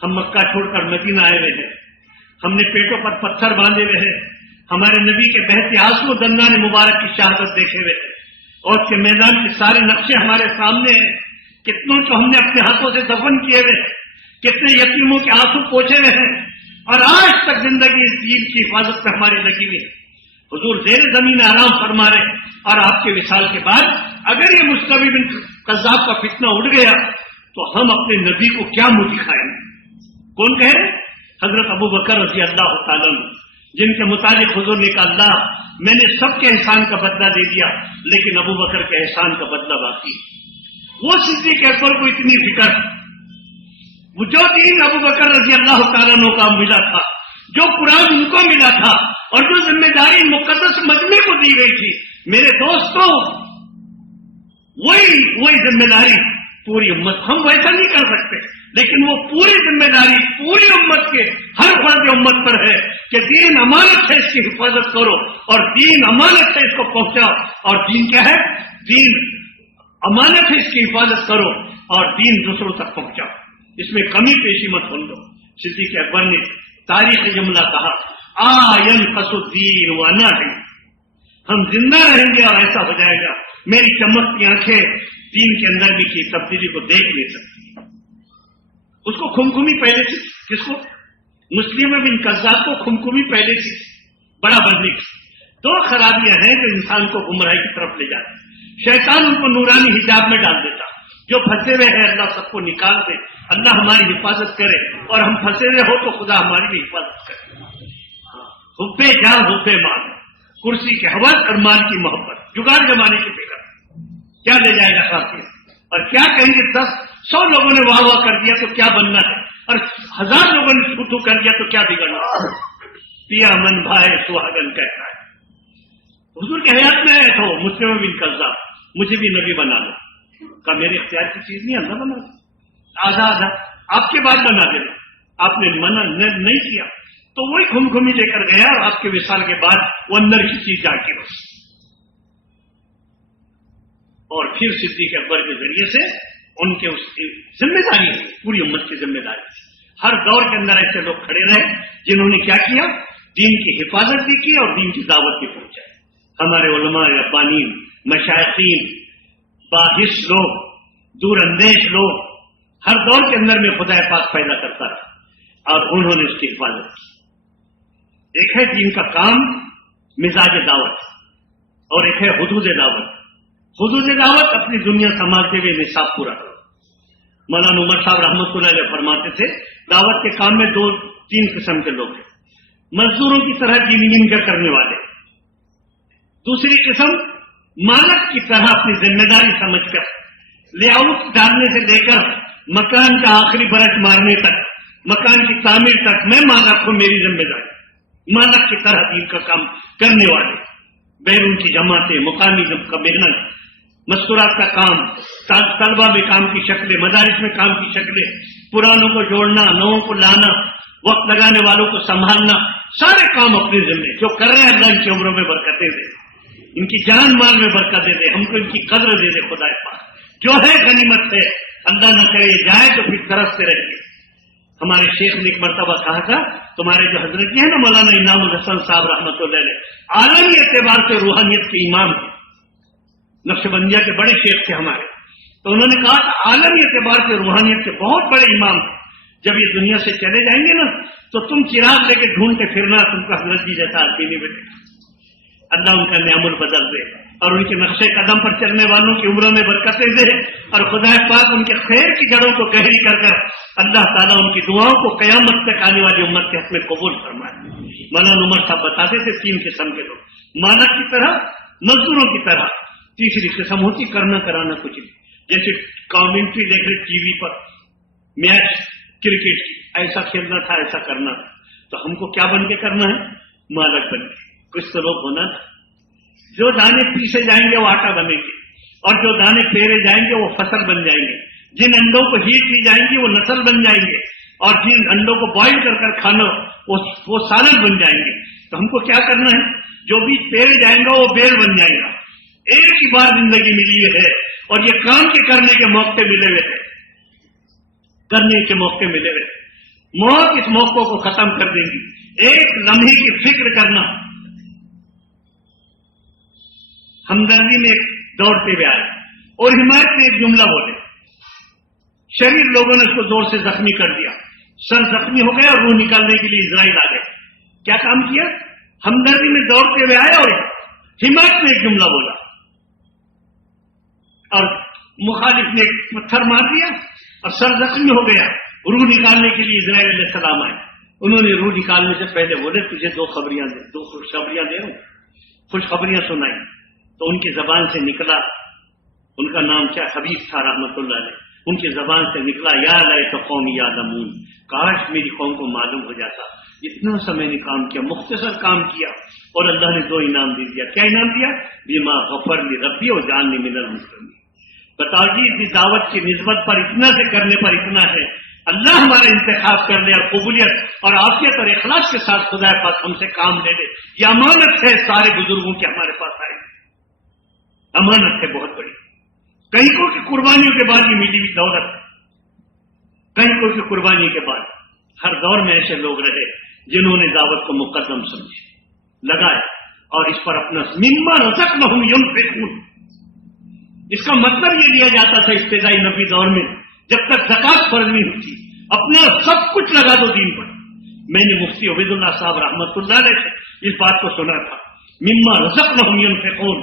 ہم مکہ چھوڑ کر مدینہ آئے ہوئے ہیں، ہم نے پیٹوں پر پتھر باندھے ہوئے ہیں، ہمارے نبی کے بہتے آنسو دندان مبارک کی شہادت دیکھے ہوئے ہیں، اور کے میدان کے سارے نقشے ہمارے سامنے ہیں، کتنوں کو ہم نے اپنے ہاتھوں سے دفن کیے ہوئے ہیں، کتنے یتیموں کے آنسو پوچھے ہوئے ہیں، اور آج تک زندگی اس دین کی حفاظت میں ہماری لگی ہوئی ہے۔ حضور زیر زمین آرام فرما رہے، اور آپ کے وصال کے بعد اگر یہ مصطفی بن کذاب کا فتنہ اٹھ گیا تو ہم اپنے نبی کو کیا منہ دکھائیں گے؟ کون کہہ رہے؟ حضرت ابو بکر رضی اللہ تعالیٰ عنہ، جن کے متعلق حضور نے کہا اللہ میں نے سب کے احسان کا بدلہ دے دیا لیکن ابو بکر کے احسان کا بدلہ باقی۔ وہ صدیق اکبر کو اتنی فکر، وہ جو دین ابو بکر رضی اللہ تعالیٰ عنہ کا ملا تھا، جو قرآن ان کو ملا تھا، اور جو ذمہ داری مقدس مجمع کو دی گئی تھی، میرے دوستوں وہی ذمہ داری پوری امت، ہم ویسا نہیں کر سکتے لیکن وہ پوری ذمہ داری پوری امت کے ہر فرد امت پر ہے کہ دین امانت ہے، اس کی حفاظت کرو، اور دین امانت ہے اس کو پہنچاؤ، اور دین کیا ہے؟ دین امانت ہے اس کی حفاظت کرو اور دین دوسروں تک پہنچاؤ، اس میں کمی پیشی مت ہو دو۔ صدیق اکبر نے تاریخ جملہ کہا ينقص الدین وانا ہے، ہم زندہ رہیں گے اور ایسا ہو جائے گا میری چمکتی آنکھیں دین کے اندر بھی کی تبدیلی کو دیکھ نہیں سکتی۔ اس کو خمخمی پہلے سے، کس کو؟ مسلم بن کذاب کو خمخمی پہلے سے بڑا بدلی کی۔ دو خرابیاں ہیں جو انسان کو گمراہی کی طرف لے جاتی، شیطان ان کو نورانی حجاب میں ڈال دیتا، جو پھنسے ہوئے ہیں اللہ سب کو نکال دے، اللہ ہماری حفاظت کرے، اور ہم پھنسے ہوئے ہو تو خدا ہماری بھی حفاظت کرے۔ حب جان حب مال، کرسی کے حوث اور مال کی محبت، جگاڑ جمانے کی فکر، کیا لے جائے گا ساتھی؟ اور کیا کہیں گے 100 لوگوں نے واہ واہ کر دیا تو کیا بننا ہے، اور 1000 لوگوں نے چھوٹو کر دیا تو کیا بگڑنا ہے؟ پیا من بھائے سہاگن کہتا ہے۔ حضور کے حیات میں آئے تو مسلم بن کذاب مجھے بھی نبی بنا لو، کہا میرے اختیار کی چیز نہیں، اللہ بنا دو، آدھا آدھا آپ کے بعد بنا دینا. آپ نے منع نہیں کیا تو وہی گھم لے کر گیا اور آپ کے وصال کے بعد وہ اندر کی چیز جا کے بس. اور پھر صدیق اکبر کے ذریعے سے ان کے اس کی ذمہ داری ہے، پوری امت کی ذمہ داری ہے. ہر دور کے اندر ایسے لوگ کھڑے رہے جنہوں نے کیا کیا، دین کی حفاظت بھی کی اور دین کی دعوت بھی پہنچائی. ہمارے علماء ربانین، مشائخین، باحث لوگ، دور اندیش لوگ ہر دور کے اندر میں خدا پاک پیدا کرتا رہا اور انہوں نے اس کی حفاظت کی. ایک ہے دین کا کام مزاج دعوت اور ایک ہے حدود دعوت. حدود دعوت اپنی دنیا سنبھالتے ہوئے نصاب پورا کرو. مولانا عمر صاحب رحمۃ اللہ علیہ فرماتے تھے دعوت کے کام میں 2-3 قسم کے لوگ ہیں. مزدوروں کی طرح دین کا کرنے والے، دوسری قسم مالک کی طرح اپنی ذمہ داری سمجھ کر لے آؤٹ ڈالنے سے لے کر مکان کا آخری برش مارنے تک، مکان کی تعمیر تک میں مالک ہوں، میری ذمہ داری. مالک کی طرح دین کا کام کرنے والے، بیرون کی جماعتیں، مقامی کا محنت، مستورات کا کام، طلبہ میں کام کی شکلیں، مدارس میں کام کی شکلیں، پرانوں کو جوڑنا، نووں کو لانا، وقت لگانے والوں کو سنبھالنا، سارے کام اپنے ذمہ جو کر رہے ہیں. اللہ ان کی عمروں میں برکتیں دے، ان کی جان مال میں برکت دے دے، ہم کو ان کی قدر دے دے. خدا پاک جو ہے غنیمت ہے، اللہ نہ کرے جائے تو پھر ترستے رہیں گے. ہمارے شیخ نے ایک مرتبہ کہا تھا، تمہارے جو حضرت جی ہیں نا مولانا انعام الحسن صاحب رحمۃ اللہ علیہ، عالمی اعتبار سے روحانیت کے امام ہیں، نقشبندیہ کے بڑے شیخ تھے ہمارے. تو انہوں نے کہا کہ عالمی اعتبار سے روحانیت کے بہت بڑے امام ہیں. جب یہ دنیا سے چلے جائیں گے نا تو تم چراغ لے کے ڈھونڈتے پھرنا، تم کو حضرت جی جیسا آدمی نہیں بیٹھے. اللہ ان کا نعم البدل دے اور ان کے نقشے قدم پر چلنے والوں کی عمروں میں برکتیں دے اور خدا پاک ان کے خیر کی جڑوں کو گہری کر کر اللہ تعالیٰ ان کی دعاؤں کو قیامت تک آنے والی امت کے حق میں قبول فرمائے. مولانا عمر صاحب بتاتے تھے 3 قسم کے لوگ، مالک کی طرح، مزدوروں کی طرح. تیسری قسم ہوتی کرنا کرانا کچھ نہیں، جیسے کامنٹری دیکھ رہے ٹی وی پر میچ کرکٹ کی، ایسا کھیلنا تھا، ایسا کرنا تھا، تو ہم کو کیا بن کے کرنا ہے؟ مالک بن کے. کچھ تو لوگ ہونا تھا، جو دانے پیسے جائیں گے وہ آٹا بنے گے اور جو دانے پھیرے جائیں گے وہ فصل بن جائیں گے. جن انڈوں کو ہیٹ دی جائیں گی وہ نسل بن جائیں گے اور جن انڈوں کو بوائل کر کر کھانا وہ سالن بن جائیں گے. تو ہم کو کیا کرنا ہے؟ جو بھی پھیرے جائیں گا وہ بیل بن جائے گا. ایک ہی بار زندگی ملی ہے اور یہ کام کے کرنے کے موقع ملے ہوئے ہیں، کرنے کے موقع ملے ہوئے. موت اس موقع کو ختم کر دیں گی. ایک لمحے کی فکر کرنا. ہمدردی میں ایک دوڑتے ہوئے آئے اور حمایت میں ایک جملہ بولے. شریر لوگوں نے اس کو زور سے زخمی کر دیا، سر زخمی ہو گیا اور روح نکالنے کے لیے اسرائیل آ گئے. کیا کام کیا؟ ہمدردی میں دوڑتے ہوئے آئے اور حمایت میں ایک جملہ بولا اور مخالف نے ایک پتھر مار دیا اور سر زخمی ہو گیا. روح نکالنے کے لیے اسرائیل علیہ السلام آئے. انہوں نے روح نکالنے سے پہلے بولے تجھے 2 خبریاں دے، 2 خوشخبریاں دے رہا ہوں. خوشخبریاں سنائی تو ان کی زبان سے نکلا، ان کا نام کیا حبیب تھا رحمت اللہ علیہ. ان کی زبان سے نکلا یا لیت قومی یعلمون، کاش میری قوم کو معلوم ہو جاتا. اتنا سا میں نے کام کیا، مختصر کام کیا اور اللہ نے 2 انعام دے دیا. کیا انعام دیا؟ بما غفر لی ربی اور جاننی من المسلمین. بتاؤ جی اس دعوت کی نسبت پر اتنا سے کرنے پر اتنا ہے. اللہ ہمارا انتخاب کر لے اور قبولیت اور عافیت اور اخلاص کے ساتھ خدا پاک ہم سے کام لے لے. یہ امانت ہے سارے بزرگوں کی ہمارے پاس آئے، امانت ہے بہت بڑی. کہیں کو کی قربانیوں کے بعد یہ ملی ہوئی دولت، کہیں کو کی قربانی کے بعد. ہر دور میں ایسے لوگ رہے جنہوں نے دعوت کو مقدم سمجھے، لگائے اور اس پر اپنا مما رزقناہم ينفقون. اس کا مطلب یہ لیا جاتا تھا ابتدائی نبی دور میں جب تک زکات فرض نہیں ہوتی، اپنا سب کچھ لگا دو دین پر. میں نے مفتی عبید اللہ صاحب رحمۃ اللہ علیہ سے اس بات کو سنا تھا، مما رزقناہم ينفقون.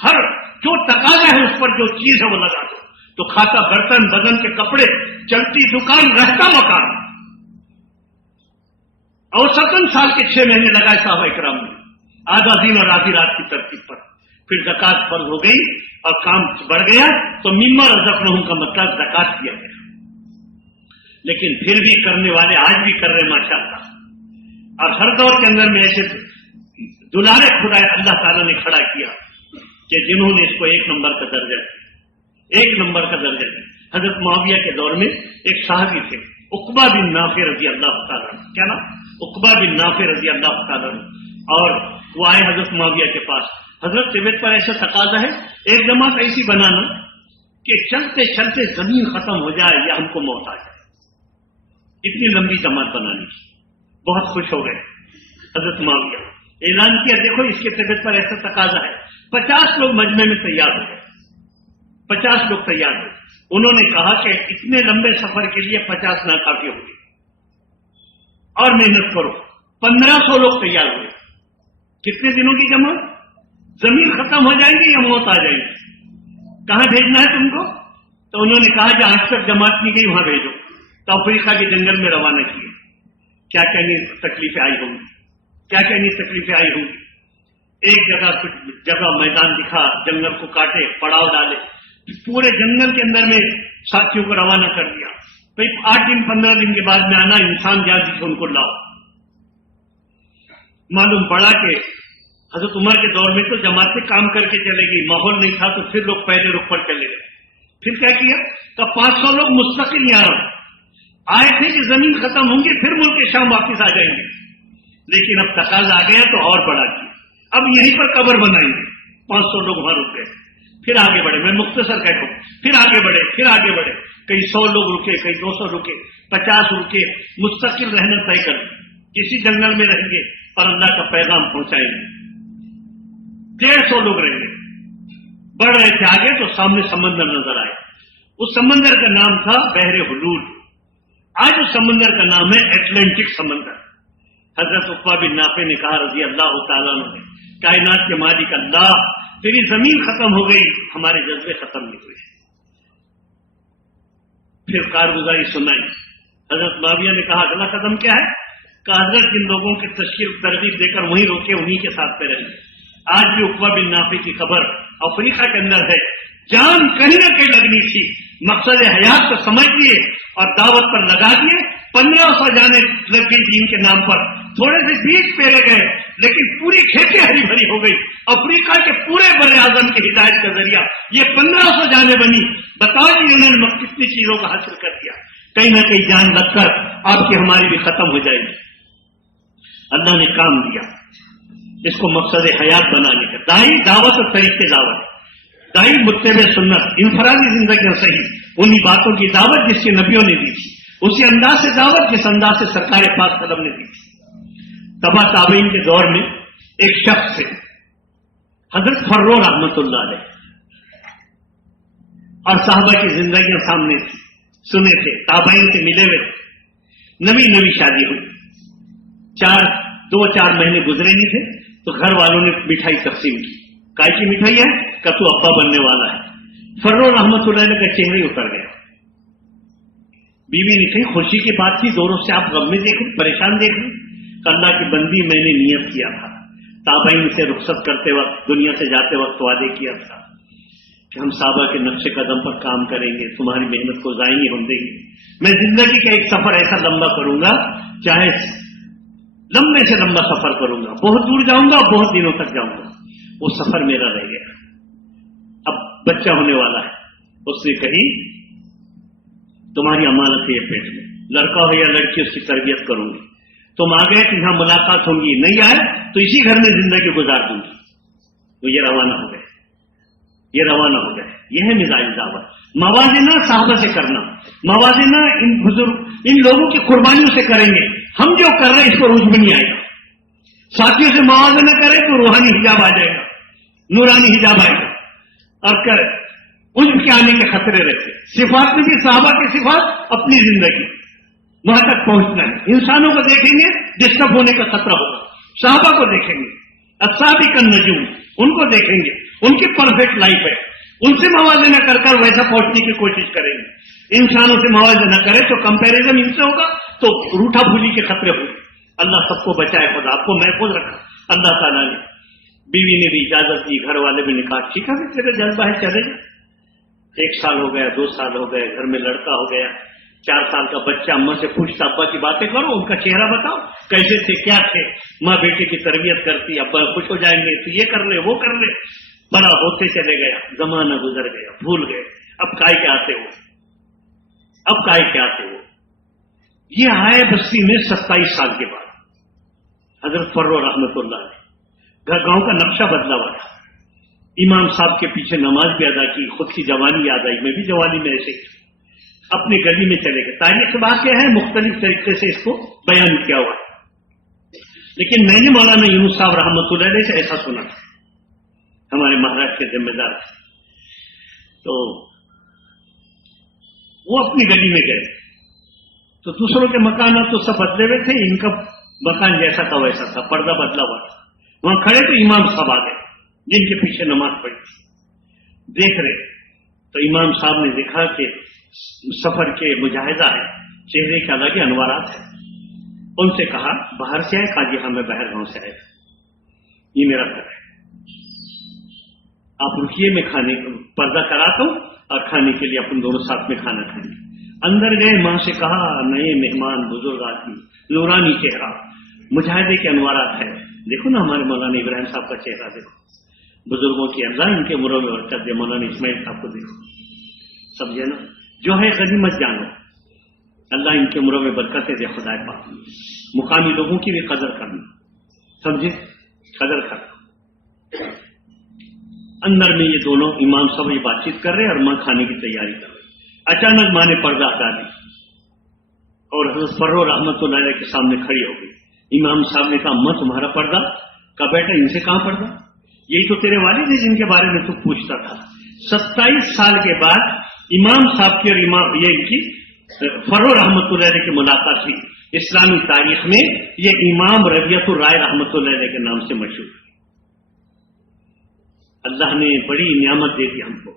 ہر جو تقاضا ہے اس پر جو چیز ہے وہ لگا دو. تو کھاتا برتن، بدن کے کپڑے، چلتی دکان، رہتا مکان. اوسطاً سال کے 6 مہینے لگائے صحابہ اکرام نے، آدھا دن اور آدھی رات کی ترتیب پر. پھر زکات فرض ہو گئی اور کام بڑھ گیا تو مما رزقناہم کا مطلب زکات کیا گیا. لیکن پھر بھی کرنے والے آج بھی کر رہے ماشاءاللہ. اور ہر دور کے اندر میں ایسے دلارے خدا اللہ تعالیٰ نے کھڑا کیا کہ جنہوں نے اس کو 1 نمبر کا درجہ دیا، 1 نمبر کا درجہ دیا. حضرت معاویہ کے دور میں ایک صحابی تھے عقبہ بن نافع رضی اللہ تعالیٰ عنہ. کیا نام؟ عقبہ بن نافع رضی اللہ تعالیٰ عنہ. اور وہ آئے حضرت معاویہ کے پاس. حضرت طبیعت پر ایسا تقاضا ہے ایک جماعت ایسی بنانا کہ چلتے چلتے زمین ختم ہو جائے یا ہم کو موت آ جائے. اتنی لمبی جماعت بنانی تھی. بہت خوش ہو گئے حضرت معاویہ. اعلان کیا دیکھو اس کی طبیعت پر ایسا تقاضا ہے. 50 لوگ مجمع میں تیار ہو گئے. 50 لوگ تیار ہوئے. انہوں نے کہا کہ اتنے لمبے سفر کے لیے 50 ناکافی ہوگی اور محنت کرو. 1500 لوگ تیار ہوئے. کتنے دنوں کی جماعت؟ زمین ختم ہو جائیں گی یا موت آ جائے گی. کہاں بھیجنا ہے تم کو؟ تو انہوں نے کہا جہاں آج تک جماعت نہیں گئی وہاں بھیجو. تو افریقہ کے جنگل میں روانہ کیے. کیا کہنی تکلیفیں آئی ہوں گی, کیا کہنی تکلیفیں آئی ہوں گی. ایک جگہ میدان دکھا, جنگل کو کاٹے, پڑاؤ ڈالے, پورے جنگل کے اندر میں ساتھیوں کو روانہ کر دیا. بھائی 8 دن 15 دن کے بعد میں آنا, انسان جاتی سے ان کو لاؤ. معلوم پڑا کہ حضرت عمر کے دور میں تو جماعت سے کام کر کے چلے گئی, ماحول نہیں تھا تو پھر لوگ پہلے رخ پر چلے گئے. پھر کیا کیا کہ 500 لوگ مستقل یہاں آئے تھے کہ زمین ختم ہوں گی پھر ملک شام واپس آ جائیں گے. لیکن اب تقاضا آ گیا تو اور بڑا کیا. اب یہیں پر قبر بنائیں گے. 500 لوگ وہاں رک گئے. پھر آگے بڑھے. میں مختصر کہتا ہوں. پھر آگے بڑھے, پھر آگے بڑھے. کئی 100 لوگ رکے, کئی 200 رکے, 50 رکے. مستقل رہنا طے کر کسی جنگل میں رہیں گے اور اللہ کا پیغام پہنچائیں گے. 150 لوگ رہیں گے. بڑھ رہے تھے آگے تو سامنے سمندر نظر آئے. اس سمندر کا نام تھا بحر حلول. آج اس سمندر کا نام ہے اٹلانٹک سمندر. حضرت عقبہ بن نافع نے کہا رضی اللہ تعالیٰ عنہ نے, کائنات کے مالک اللہ, تیری زمین ختم ہو گئی, ہمارے جذبے ختم نہیں ہوئے. پھر کارگزاری سنائی. حضرت معاویہ نے کہا اگلا قدم کیا ہے؟ کہ حضرت جن لوگوں کی تشکیل ترغیب دے کر وہیں روکے انہیں کے ساتھ پہ رہیں. آج بھی عقبہ بن نافع کی خبر افریقہ کے اندر ہے. جان کہیں نہ کہیں لگنی تھی, مقصد حیات کو سمجھ لیے اور دعوت پر لگا دیے. 1500 جانے لگ گئی دین کے نام پر. تھوڑے سے بیج پیرے گئے لیکن پوری کھیتی ہری بھری ہو گئی. افریقہ کے پورے بر اعظم کی ہدایت کا ذریعہ یہ 1500 جانیں بنی. بتاؤ جی انہوں نے کتنی چیزوں کا حاصل کر دیا. کہیں نہ کہیں جان لگ کر آپ کی ہماری بھی ختم ہو جائے گی. اللہ نے کام دیا اس کو مقصد حیات بنانے کا. دائی دعوت اور طریقے دعوت, دائی متبع سنت, انفرادی زندگیاں صحیح, انہی باتوں کی دعوت جس کے نبیوں نے دی تھی, اسی انداز سے دعوت جس انداز سے سرکار پاک قدم نے دی تھی. تبا تابعین کے دور میں ایک شخص تھے حضرت فرو رحمت اللہ علیہ, اور صحابہ کی زندگیاں سامنے تھی, سنے تھے, تابعین سے ملے ہوئے. نوی نوی شادی ہوئی, 2-4 مہینے گزرے نہیں تھے تو گھر والوں نے مٹھائی تقسیم کی. کائی کی مٹھائی ہے کہ تو ابا بننے والا ہے. فرو رحمت اللہ علیہ کا چہرہ اتر گیا. بیوی نے کہی خوشی کی بات تھی, دونوں سے آپ غم میں دیکھ رہے, پریشان دیکھ رہے. اللہ کی بندی میں نے نیت کیا تھا, تابعین سے رخصت کرتے وقت, دنیا سے جاتے وقت وعدے کیا تھا کہ ہم صحابہ کے نقش قدم پر کام کریں گے, تمہاری محنت کو ضائع نہیں ہونے دیں گے. میں زندگی کا ایک سفر ایسا لمبا کروں گا, چاہے لمبے سے لمبا سفر کروں گا, بہت دور جاؤں گا, بہت دنوں تک جاؤں گا. وہ سفر میرا رہ گیا. اب بچہ ہونے والا ہے. اس نے کہی تمہاری امانت ہے یہ پیٹ میں, لڑکا ہو یا لڑکی اس کی تربیت کروں گی. تم آ گئے کہ یہاں ملاقات ہوں گی, نہیں آئے تو اسی گھر میں زندگی گزار دوں گی. وہ یہ روانہ ہو گئے, یہ روانہ ہو گئے. یہ ہے مزاج دعوت. موازنہ صحابہ سے کرنا, موازنہ ان لوگوں کی قربانیوں سے کریں گے. ہم جو کر رہے ہیں اس کو عجب نہیں آئے گا. ساتھیوں سے موازنہ کریں تو روحانی حجاب آ جائے گا, نورانی حجاب آئے گا. اور کر عجب کے آنے کے خطرے رہتے. صفات میں بھی صحابہ کی صفات, اپنی زندگی وہاں تک پہنچنا ہے. انسانوں کو دیکھیں گے ڈسٹرب ہونے کا خطرہ ہوگا, صحابہ کو دیکھیں گے, السابق النجوم ان کو دیکھیں گے, ان کی پرفیکٹ لائف ہے, ان سے موازنہ کر کر ویسا پہنچنے کی کوشش کریں گے. انسانوں سے موازنہ کرے تو کمپیریزن ان سے ہوگا تو روٹا بھولی کے خطرے ہوں گے. اللہ سب کو بچائے, خدا آپ کو محفوظ رکھا اللہ تعالیٰ نے. بیوی نے بھی اجازت دی, گھر والے بھی نے کہا ٹھیک ہے تیرے جذبہ ہے چلے جا. 1 سال ہو گیا, 2 سال ہو گئے, گھر میں لڑکا ہو گیا, 4 سال کا بچہ. اماں سے پوچھتا ابا کی باتیں کرو, ان کا چہرہ بتاؤ کیسے تھے, کیا تھے. ماں بیٹے کی تربیت کرتی, ابا خوش ہو جائیں گے تو یہ کر لے وہ کر لے. بڑا ہوتے چلے گیا, زمانہ گزر گیا, بھول گئے. اب کائے کے آتے ہو اب کا کیا تھے وہ؟ یہ آئے بستی میں 27 سال کے بعد حضرت فرو رحمت اللہ نے گاؤں کا نقشہ بدلا ہوا تھا. امام صاحب کے پیچھے نماز بھی ادا کی, خود کی جوانی یاد آئی, میں بھی جوانی میں ایسے اپنی گلی میں چلے گئے. تاریخ واقعہ ہے, مختلف طریقے سے اس کو بیان کیا ہوا ہے, لیکن میں نے مولانا یونس صاحب رحمۃ اللہ علیہ سے ایسا سنا تھا, ہمارے مہاراج کے ذمہ دار تھے. تو وہ اپنی گلی میں گئے تو دوسروں کے مکانات تو سب بدلے ہوئے تھے, ان کا مکان جیسا تھا ویسا تھا, پردہ بدلا ہوا تھا. وہاں کھڑے تو امام صاحب آ گئے جن کے پیچھے نماز پڑھی تھی. دیکھ رہے تو امام صاحب نے دیکھا کہ سفر کے مجاہدہ ہے, چہرے کے الگ انوارات ہیں. ان سے کہا باہر سے آئے, کہا جی ہاں میں باہر گاؤں سے آیا, یہ میرا گھر ہے, آپ رکیے میں کھانے پردہ کراتا ہوں اور کھانے کے لیے اپن دونوں ساتھ میں کھانا کھائیں گے. اندر گئے, ماں سے کہا نئے مہمان بزرگ آدمی, نورانی چہرہ, مجاہدے کے انوارات ہے. دیکھو نا ہمارے مولانا ابراہیم صاحب کا چہرہ دیکھو, بزرگوں کی اللہ ان کے مروں میں برکت دے. مولانا اسماعیل صاحب کو دیکھو, سمجھے نا, جو ہے غنیمت جانو, اللہ ان کے مروں میں برکتیں دے. خدا پاک مقامی لوگوں کی بھی قدر کرنا, سمجھے, قدر کرنا. اندر میں یہ دونوں امام صاحب یہ بات چیت کر رہے اور ماں کھانے کی تیاری کر رہے. اچانک ماں نے پردہ ہٹا دی اور حضرت فرو رحمت اللہ علیہ کے سامنے کھڑی ہو گئی. امام صاحب نے کہا ماں تمہارا پردہ, کہا بیٹا ان سے کہاں پردہ, یہی تو تیرے والد ہیں جن کے بارے میں تو پوچھتا تھا. 27 سال کے بعد امام صاحب کی اور امام یہ ان کی فرو رحمت اللہ علیہ کی ملاقات ہوئی. اسلامی تاریخ میں یہ امام ربیعت الرائے رحمت اللہ علیہ کے نام سے مشہور ہے. اللہ نے بڑی نعمت دے دی ہم کو.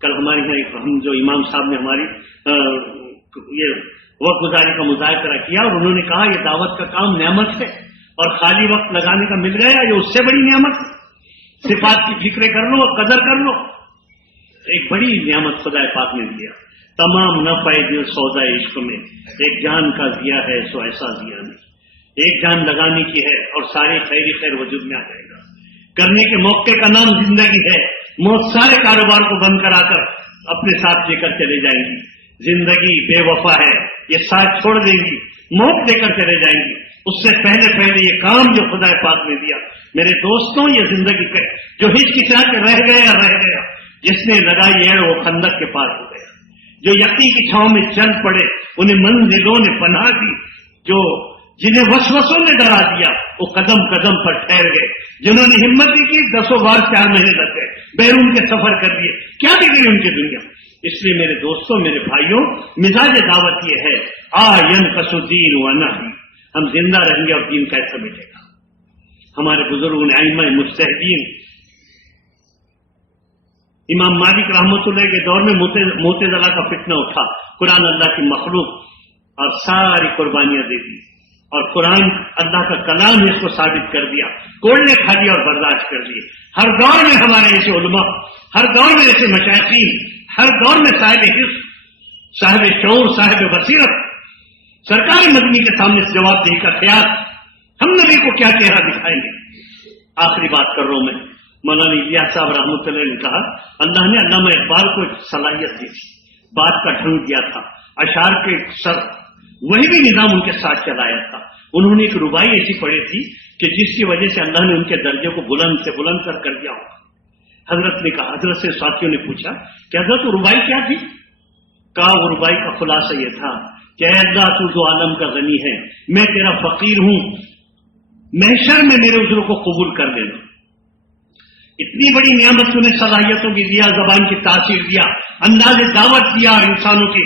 کل ہمارے یہاں ہم جو امام صاحب نے ہماری یہ وقت گزاری کا مذاکرہ کیا اور انہوں نے کہا یہ دعوت کا کام نعمت ہے اور خالی وقت لگانے کا مل گیا یہ اس سے بڑی نعمت ہے. صفات کی فکر کر لو اور قدر کر لو, ایک بڑی نعمت خدا پاک نے دیا. تمام نفع دل سودا عشق میں ایک جان کا ضیاء ہے سو ایسا ضیاء نہیں. ایک جان لگانے کی ہے اور سارے خیر وجود میں آ جائے گا. کرنے کے موقع کا نام زندگی ہے. موت سارے کاروبار کو بند کرا کر اپنے ساتھ لے کر چلے جائیں گی. زندگی بے وفا ہے, یہ ساتھ چھوڑ دیں گی, موت لے کر چلے جائیں گی. اس سے پہلے یہ کام جو خدا پاک نے دیا میرے دوستوں, یہ زندگی پہ جو ہچکچا کے رہ گیا, جس نے لگائی ہے وہ خندق کے پار ہو گیا. جو یقین کی چھاؤں میں چل پڑے انہیں منزلوں نے پناہ دی. جو جنہیں وسوسوں نے ڈرا دیا وہ قدم قدم پر ٹھہر گئے. جنہوں نے ہمت نہیں کی 10 بار 4 مہینے لگ گئے, بیرون کے سفر کر دیے. کیا بگڑی ان کی دنیا. اس لیے میرے دوستوں میرے بھائیوں, مزاج دعوت یہ ہے ينقص الدين ونحن, ہم زندہ رہیں گے اور دین کیسے مٹے گا. ہمارے بزرگوں نے ائمہ مجتہدین, امام مالک رحمۃ اللہ کے دور میں معتزلہ کا فتنہ اٹھا. قرآن اللہ کی مخلوق اور ساری قربانیاں دے دی اور قرآن اللہ کا کلام اس کو ثابت کر دیا. کوڑنے کھا دیا اور برداشت کر لیے. ہر دور میں ہمارے ایسے علماء, ہر دور میں ایسے مشائخین, ہر دور میں صاحب حفظ, صاحب شعور, صاحب بصیرت, سرکار مدنی کے سامنے جواب دہی کا خیال. ہم نبی کو کیا چہرہ دکھائیں گے. آخری بات کر رہا ہوں میں. مولانا الیاس صاحب رحمۃ اللہ نے کہا اللہ نے علامہ اقبال کو ایک صلاحیت دی تھی, بات کا ڈھنگ دیا تھا, اشعار کے سر وہی بھی نظام ان کے ساتھ چلایا تھا. انہوں نے ایک ربائی ایسی پڑھی تھی کہ جس کی وجہ سے اللہ نے ان کے درجے کو بلند سے بلند کر دیا ہوگا. حضرت نے کہا, حضرت سے ساتھیوں نے پوچھا کہ حضرت وہ ربائی کیا تھی. کہا وہ ربائی کا خلاصہ یہ تھا کہ اے اللہ تو جو عالم کا غنی ہے, میں تیرا فقیر ہوں, محشر میں میرے عذر کو قبول کر دینا. اتنی بڑی نعمت تو نے صلاحیتوں کی دیا, زبان کی تاثیر دیا, انداز دعوت دیا اور انسانوں کی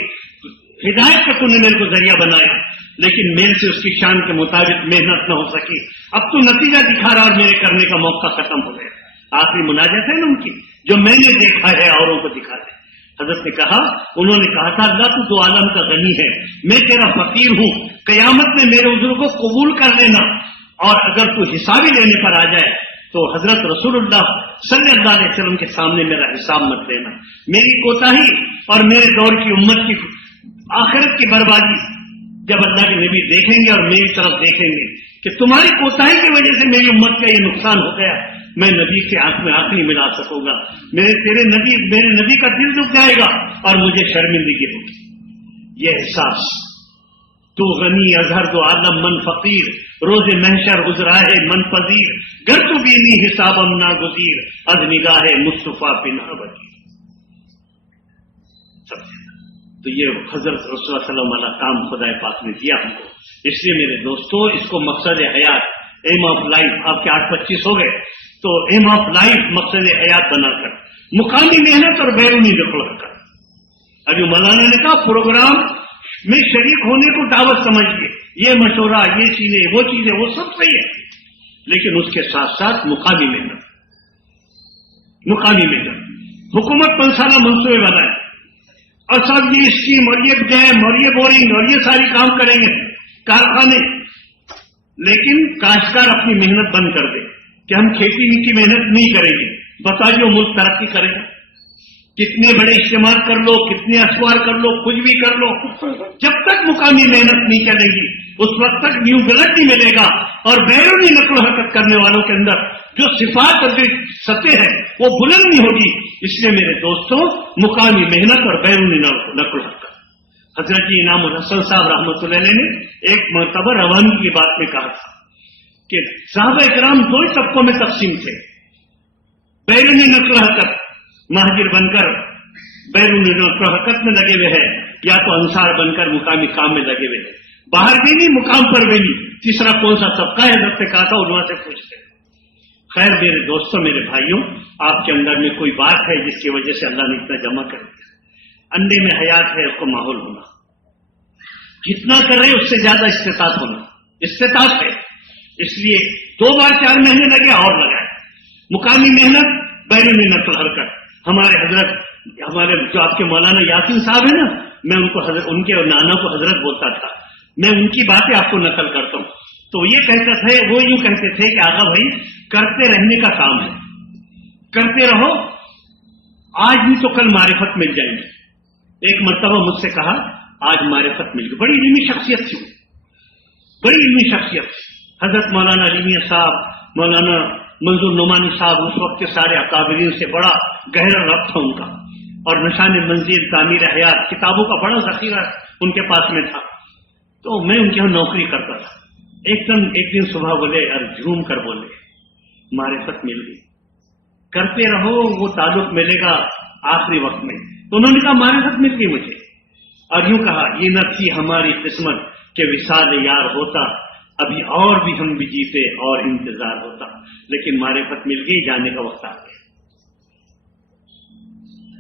ہدایت کا تو نے میرے کو ذریعہ بنایا, لیکن میرے سے اس کی شان کے مطابق محنت نہ ہو سکی. اب تو نتیجہ دکھا رہا اور میرے کرنے کا موقع ختم ہو گیا. آخری مناجات ہے نا ان کی, جو میں نے دیکھا ہے اوروں کو دکھا دے. حضرت نے کہا, انہوں نے کہا تھا اللہ تو عالم کا غنی ہے, میں تیرا فقیر ہوں, قیامت میں میرے عذر کو قبول کر لینا, اور اگر تو حسابی لینے پر آ جائے تو حضرت رسول اللہ صلی اللہ علیہ وسلم کے سامنے میرا حساب مت لینا. میری کوتاہی اور میرے دور کی امت کی آخرت کی بربادی جب اللہ کے نبی دیکھیں گے اور میری طرف دیکھیں گے کہ تمہاری کوتاہی کی وجہ سے میری امت کا یہ نقصان ہو گیا, میں نبی کے آنکھ میں آنکھ نہیں ملا سکوں گا. میرے نبی کا دل دکھ جائے گا اور مجھے شرمندگی ہوگی. یہ احساس تو غنی اظہر دو عالم من فقیر روز محشر گزراہ من پذیر گر تو بینی حسابم ناگزیر از نگاہ مصطفیٰ پناہ وزیر. تو یہ حضرت رسول اللہ صلی اللہ علیہ وسلم کام خدا پاک نے دیا ہم کو. اس لیے میرے دوستو اس کو مقصد حیات, ایم آف لائف, آپ کے 8:25 ہو گئے تو ایم آف لائف مقصد حیات بنا کر مقامی محنت اور بیرونی دخل کر. ابھی مولانا نے کہا پروگرام میں شریک ہونے کو دعوت سمجھیے, یہ مشورہ, یہ چیزیں وہ سب صحیح ہے, لیکن اس کے ساتھ ساتھ مقامی محنت. حکومت 5 سالہ منصوبے بنائے اور سب یہ اسکیم اور یہ ڈیم اور یہ بورنگ اور یہ ساری کام کریں گے کارخانے, لیکن کاشتکار اپنی محنت بند کر دے کہ ہم کھیتی کی محنت نہیں کریں گے. بتائیے ملک ترقی کرے گا؟ کتنے بڑے اجتماع کر لو, کتنے اخبار کر لو, کچھ بھی کر لو, جب تک مقامی محنت نہیں چلے گی اس وقت تک نیو بلڈ نہیں ملے گا. اور بیرونی نقل و حرکت کرنے والوں کے اندر جو صفات اور سطح ہے وہ بلند نہیں ہوگی. اس لیے میرے دوستوں مقامی محنت اور بیرونی نقل و حرکت. حضرت جی انعام الحسن صاحب رحمۃ اللہ علیہ نے ایک مرتبہ روانگی کی بات میں کہا تھا کہ صحابہ کرام 2 طبقوں میں تقسیم تھے. بیرونی نقل و حرکت مہاجر بن کر بیرونی نقل و حرکت میں لگے ہوئے ہیں, یا تو انصار بن کر مقامی کام میں لگے ہوئے ہیں. باہر بھی نہیں, مقام پر بھی نہیں. تیسرا کون سا طبقہ ہے؟ حضرت نے کہا تھا علماء سے پوچھتے. خیر میرے دوستوں, میرے بھائیوں, آپ کے اندر میں کوئی بات ہے جس کی وجہ سے اللہ نے اتنا جمع کر دیا. انڈے میں حیات ہے, اس کو ماحول ہونا, جتنا کر رہے اس سے زیادہ استطاعت ہونا, استطاعت ہے. اس لیے 2 بار 4 مہینے لگے اور لگائے. مقامی محنت, بیرونی نقل حرکت. ہمارے جو آپ کے مولانا یاسین صاحب ہیں نا, میں ان کو ان کے نانا کو حضرت بولتا تھا. میں ان کی باتیں آپ کو نقل کرتا ہوں. تو یہ کہتے تھے, وہ یوں کہتے تھے کہ آغا بھائی کرتے رہنے کا کام ہے, کرتے رہو, آج بھی تو کل معرفت مل جائے گی. ایک مرتبہ مجھ سے کہا آج معرفت مل گئی, بڑی علمی شخصیت تھی, بڑی علمی شخصیت. حضرت مولانا علی صاحب, مولانا منظور نعمانی صاحب, اس وقت کے سارے اکابرین سے بڑا گہرا ربط تھا ان کا, اور نشان منزل, تعمیر حیات, کتابوں کا بڑا ذخیرہ ان کے پاس میں تھا. تو میں ان کے یہاں نوکری کرتا تھا. ایک دن صبح بولے اور جھوم کر بولے معرفت مل گئی, کرتے رہو وہ تعلق ملے گا آخری وقت میں. تو انہوں نے کہا معرفت مل گئی مجھے, اور یوں کہا یہ نہ تھی ہماری قسمت کہ وصال یار ہوتا, ابھی اور بھی ہم بھی جیتے اور انتظار ہوتا, لیکن معرفت مل گئی, جانے کا وقت آ گیا.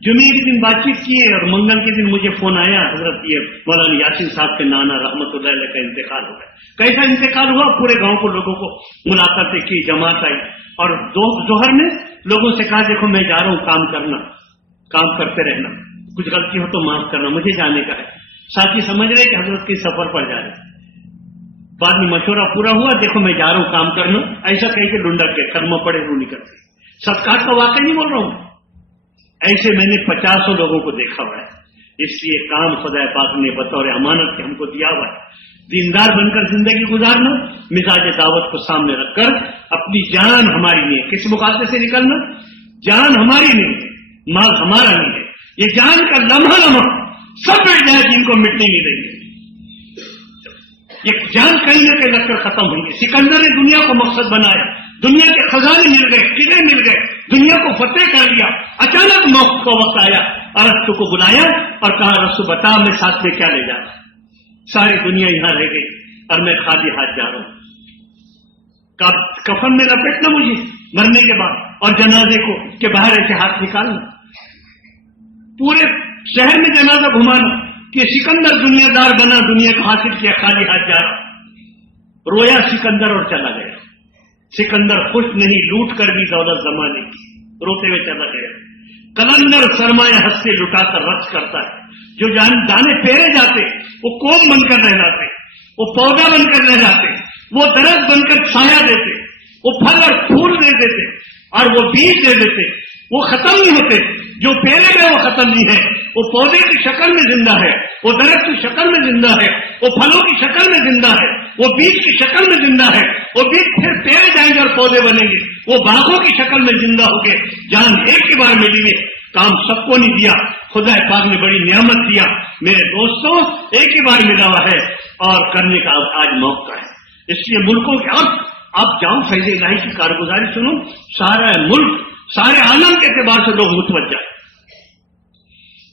جمعے کے دن بات چیت کیے اور منگل کے دن مجھے فون آیا, حضرت یہ مولانا یاسین صاحب کے نانا رحمت اللہ علیہ کا انتقال ہو گیا. کیسا انتقال ہوا؟ پورے گاؤں کو لوگوں کو ملاقاتیں کی, جماعت آئی, اور ظہر میں لوگوں سے کہا دیکھو میں جا رہا ہوں, کام کرنا, کام کرتے رہنا, کچھ غلطی ہو تو معاف کرنا, مجھے جانے کا ہے. ساتھی سمجھ رہے کہ حضرت کے سفر پر جا رہے. بعد میں مشورہ پورا ہوا, دیکھو میں جا رہا ہوں کام کرنا, ایسا کہہ کے ڈھونڈا کے کرما پڑے رو نہیں کرتے. صدقات کا واقعہ نہیں بول رہا ہوں, ایسے میں نے 50 لوگوں کو دیکھا ہوا ہے. اس لیے کام خدا پاک نے بطور امانت کے ہم کو دیا ہوا ہے. دیندار بن کر زندگی گزارنا, مزاج دعوت کو سامنے رکھ کر اپنی جان ہماری نہیں ہے, کس مقابلے سے نکلنا, جان ہماری نہیں ہے, مال ہمارا نہیں ہے. یہ جان کا لمحہ سب مٹ جائے جن کو مٹنے نہیں دیں گے. یہ جان کہیں نہ کہیں لگ کر ختم ہوں گی. سکندر نے دنیا کو مقصد بنایا, دنیا کے خزانے مل گئے, قلعے مل گئے, دنیا کو فتح کر لیا. اچانک موت کا وقت آیا, ارسطو کو بلایا اور کہا ارسطو بتا میں ساتھ میں کیا لے جا رہا. ساری دنیا یہاں رہ گئی اور میں خالی ہاتھ جا رہا ہوں. کفن میں لپیٹنا مجھے مرنے کے بعد, اور جنازے کو کہ باہر ایسے ہاتھ نکالنا, پورے شہر میں جنازہ گھمانا کہ سکندر دنیا دار بنا, دنیا کو حاصل کیا, خالی ہاتھ جا رہا. رویا سکندر اور چلا گیا. سکندر خوش نہیں, لوٹ کر بھی دولت زمانے کی, روتے ہوئے چلا گیا. کلندر سرمایہ ہنس سے لٹا کر رقص کرتا ہے. جو دانے پھیرے جاتے وہ کوم بن کر رہ جاتے, وہ پودا بن کر رہ جاتے, وہ درخت بن کر چھایا دیتے, وہ پھل اور پھول دے دیتے اور وہ بیج دے دیتے, وہ ختم نہیں ہوتے. جو پھیلے گئے وہ ختم نہیں ہے, وہ پودے کی شکل میں زندہ ہے, وہ درخت کی شکل میں زندہ ہے, وہ پھلوں کی شکل میں زندہ ہے, وہ بیج کی شکل میں زندہ ہے, وہ بیج پھر پھیلے جائیں گے اور پودے بنیں گے, وہ باغوں کی شکل میں زندہ ہو گئے. جان ایک ہی بار ملی ہے, کام سب کو نہیں دیا. خدا پاک نے بڑی نعمت دیا میرے دوستوں، ایک ہی بار ملا ہوا ہے اور کرنے کا آج موقع ہے. اس لیے ملکوں کے اور آپ جاؤ فیض الہی کی کارگزاری سنو، سارا ملک سارے عالم کے اعتبار سے لوگ متوجہ ہیں،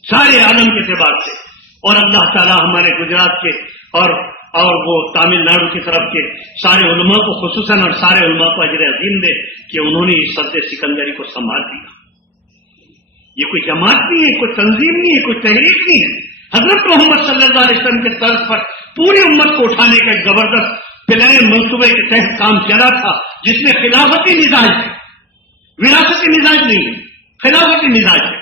سارے عالم کے اعتبار سے. اور اللہ تعالیٰ ہمارے گجرات کے اور وہ تامل ناڈو کی طرف کے سارے علماء کو خصوصاً اور سارے علماء کو اجر عظیم دے کہ انہوں نے اس سد سکندری کو سنبھال دیا. یہ کوئی جماعت نہیں ہے، کوئی تنظیم نہیں ہے، کوئی تحریک نہیں ہے. حضرت محمد صلی اللہ علیہ وسلم کے طرز پر پوری امت کو اٹھانے کا ایک زبردست پلان منصوبے کے تحت کام چلا تھا، جس میں خلافتی مزاج ہے، وراثتی مزاج نہیں ہے، خلافتی مزاج ہے.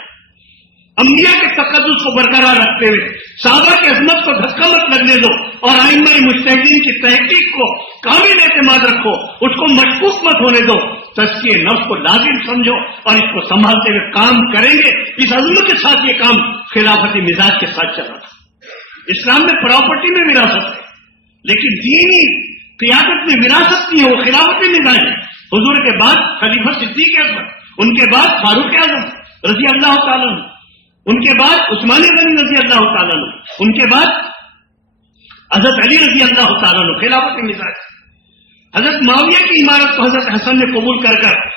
انبیاء کے تقدس کو برقرار رکھتے ہوئے صحابہ کی عظمت کو دھکا مت لگنے دو اور ائمہ مجتہدین کی تحقیق کو قابل اعتماد رکھو، اس کو مشکوک مت ہونے دو. تزکیہ نفس کو لازم سمجھو اور اس کو سنبھالتے ہوئے کام کریں گے. اس عظمت کے ساتھ یہ کام خلافتی مزاج کے ساتھ چل رہا تھا. اسلام میں پراپرٹی میں وراثت ہے، لیکن دینی قیادت میں وراثت نہیں ہے، وہ خلافتی مزاج ہے. حضور کے بعد خلیفہ صدیق اکبر، ان کے بعد فاروق اعظم رضی اللہ تعالیٰ عنہ، ان کے بعد عثمان غنی رضی اللہ تعالیٰ عنہ، ان کے بعد حضرت علی رضی اللہ تعالیٰ عنہ، خلافت مزاج. حضرت معاویہ کی عمارت کو حضرت حسن نے قبول کر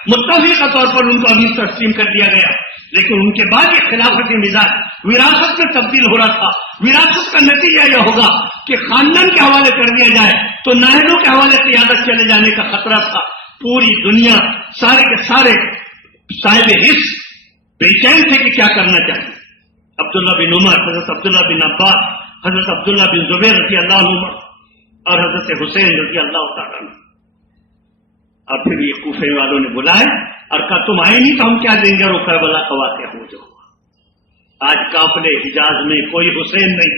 متفقہ طور پر ان کو امیر تسلیم کر دیا گیا، لیکن ان کے بعد یہ خلافت مزاج وراثت میں تبدیل ہو رہا تھا. وراثت کا نتیجہ یہ ہوگا کہ خاندان کے حوالے کر دیا جائے تو نائبوں کے حوالے قیادت چلے جانے کا خطرہ تھا. پوری دنیا سارے کے سارے صاحب حص بے چین تھے کہ کیا کرنا چاہیے. عبداللہ بن عمر، حضرت عبداللہ بن عباس، حضرت عبداللہ بن زبیر رضی اللہ عنہ اور حضرت حسین رضی اللہ تعالیٰ عنہ. اور پھر یہ کوفے والوں نے بلائے اور کہا تم آئے نہیں تو ہم کیا دیں گے، اور وہ کربلا کا واقعہ ہو جو ہوا. آج قافلے حجاز میں کوئی حسین نہیں،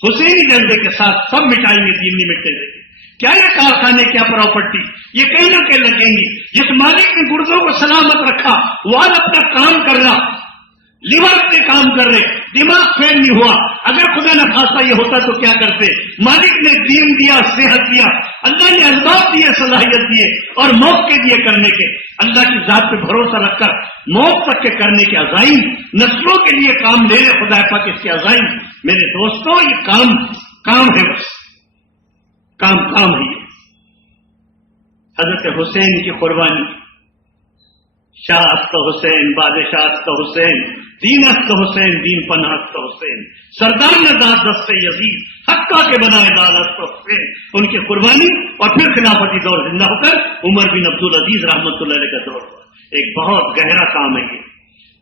حسینی جذبے کے ساتھ سب مٹائیں گے، دین نہیں مٹنے دیں گے. کیا یہ کارخانے، کیا پراپرٹی، یہ کہیں نہ کہیں لگیں گی. جس مالک نے گردوں کو سلامت رکھا وہ آج اپنا کام کر رہا، لیور پہ کام کر رہے، دماغ فیل نہیں ہوا. اگر خدا نہ خاصہ یہ ہوتا تو کیا کرتے. مالک نے دین دیا، صحت دیا، اللہ نے اسباب دیے، صلاحیت دیے اور موقع دیے کرنے کے. اللہ کی ذات پہ بھروسہ رکھ کر موت تک کے کرنے کے عزائم، نسلوں کے لیے کام لے لے خدا پاک اس کے عزائم. میرے دوستوں یہ کام ہے، بس کام ہے. حضرت حسین کی قربانی، شاہ است حسین، بادشاہ است حسین، دین است حسین، دین پناہ است حسین، سردار نے داد دست یزید حقہ کے بنائے داد است حسین. ان کی قربانی اور پھر خلافتی دور زندہ ہو کر عمر بن عبدالعزیز رحمۃ اللہ علیہ کا دور ہوا. ایک بہت گہرا کام ہے یہ.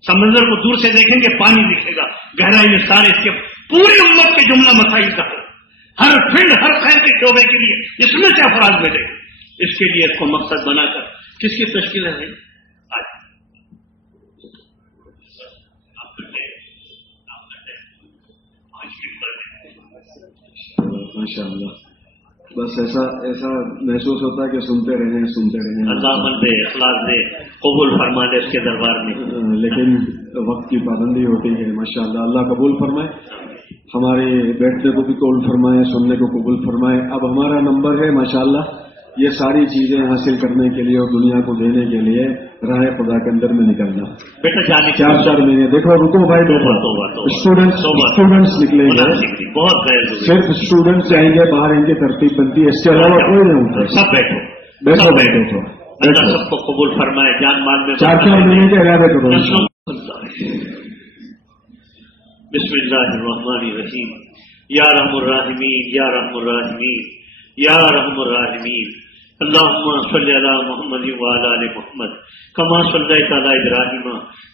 سمندر کو دور سے دیکھیں گے پانی دکھے گا، گہرائی میں سارے اس کے پوری امت کے جملہ مسائل کا ہے. ہر فیلڈ، ہر خیر کے شعبے کے لیے اس میں سے افراد ملے. اس کے لیے اس کو مقصد بنا کر کس کی تشکیل ہے آج ماشاء اللہ. بس ایسا محسوس ہوتا ہے کہ سنتے رہیں. اللہ عمل دے، اخلاص دے، قبول فرما دے اس کے دربار میں. لیکن وقت کی پابندی ہوتی ہے. ماشاء اللہ، اللہ قبول فرمائے. ہمارے بیٹھنے کو بھی قبول فرمائے، سننے کو قبول فرمائے. اب ہمارا نمبر ہے ماشاءاللہ یہ ساری چیزیں حاصل کرنے کے لیے اور دنیا کو دینے کے لیے راہ خدا کے اندر میں نکلنا. بیٹا جانے 4 مہینے دیکھو، رکو بھائی، اسٹوڈنٹس نکلیں گے، بہت صرف اسٹوڈنٹس جائیں گے باہر، ان کی ترتیب بنتی ہے، اس کے علاوہ کوئی نہیں ہوتا. سب بیٹھو. اللہ سب کو قبول فرمائے، جان مال میں 4 مہینے کے ارادے کرو. بسم اللہ الرحمن الرحیم. یا رحم الراحمین، یا رحم الراحمین، یا رحم الراحمین. اللہم صلی علی محمد وعلی آل محمد کما صلیت علی ابراہیم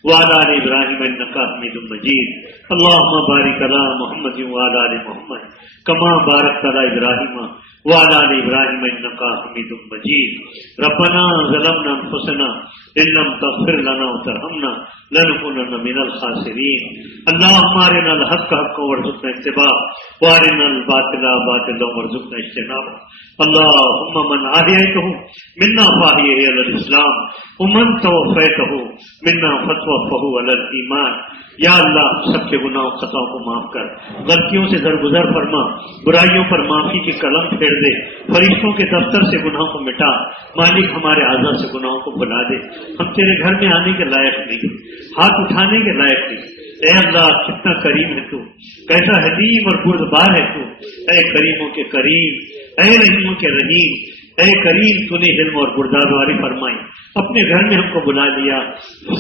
وعلی آل ابراہیم انک حمید مجید. اللہم بارک علی محمد وعلی آل محمد کما بارکت علی ابراہیم وعلی آل ابراہیم انک حمید مجید. ربنا ظلمنا انفسنا ان لم تغفر لنا وترحمنا لنكونن من الخاسرین. اللهم ارنا الحق حقا وارزقنا اتباعه وارنا الباطل باطلا وارزقنا اجتنابه. اللهم من احييته منا فاحيه على الاسلام ومن توفيته منا فتوفه على الايمان. یا اللہ سب کے گناہوں خطاؤں کو معاف کر، غلطیوں سے درگزر فرما، برائیوں پر معافی کی قلم پھیر دے، فرشتوں کے دفتر سے گناہوں کو مٹا. مالک ہمارے اعضاء سے گناہوں کو بھلا دے. ہم تیرے گھر میں آنے کے لائق نہیں، ہاتھ اٹھانے کے لائق نہیں، اے اللہ کتنا کریم ہے تو، کیسا حلیم اور بردبار ہے تو، اے کریموں کے کریم، اے رحیموں کے رحیم، اے کریم تو نے علم اور بردباری فرمائی، اپنے گھر میں ہم کو بلا لیا،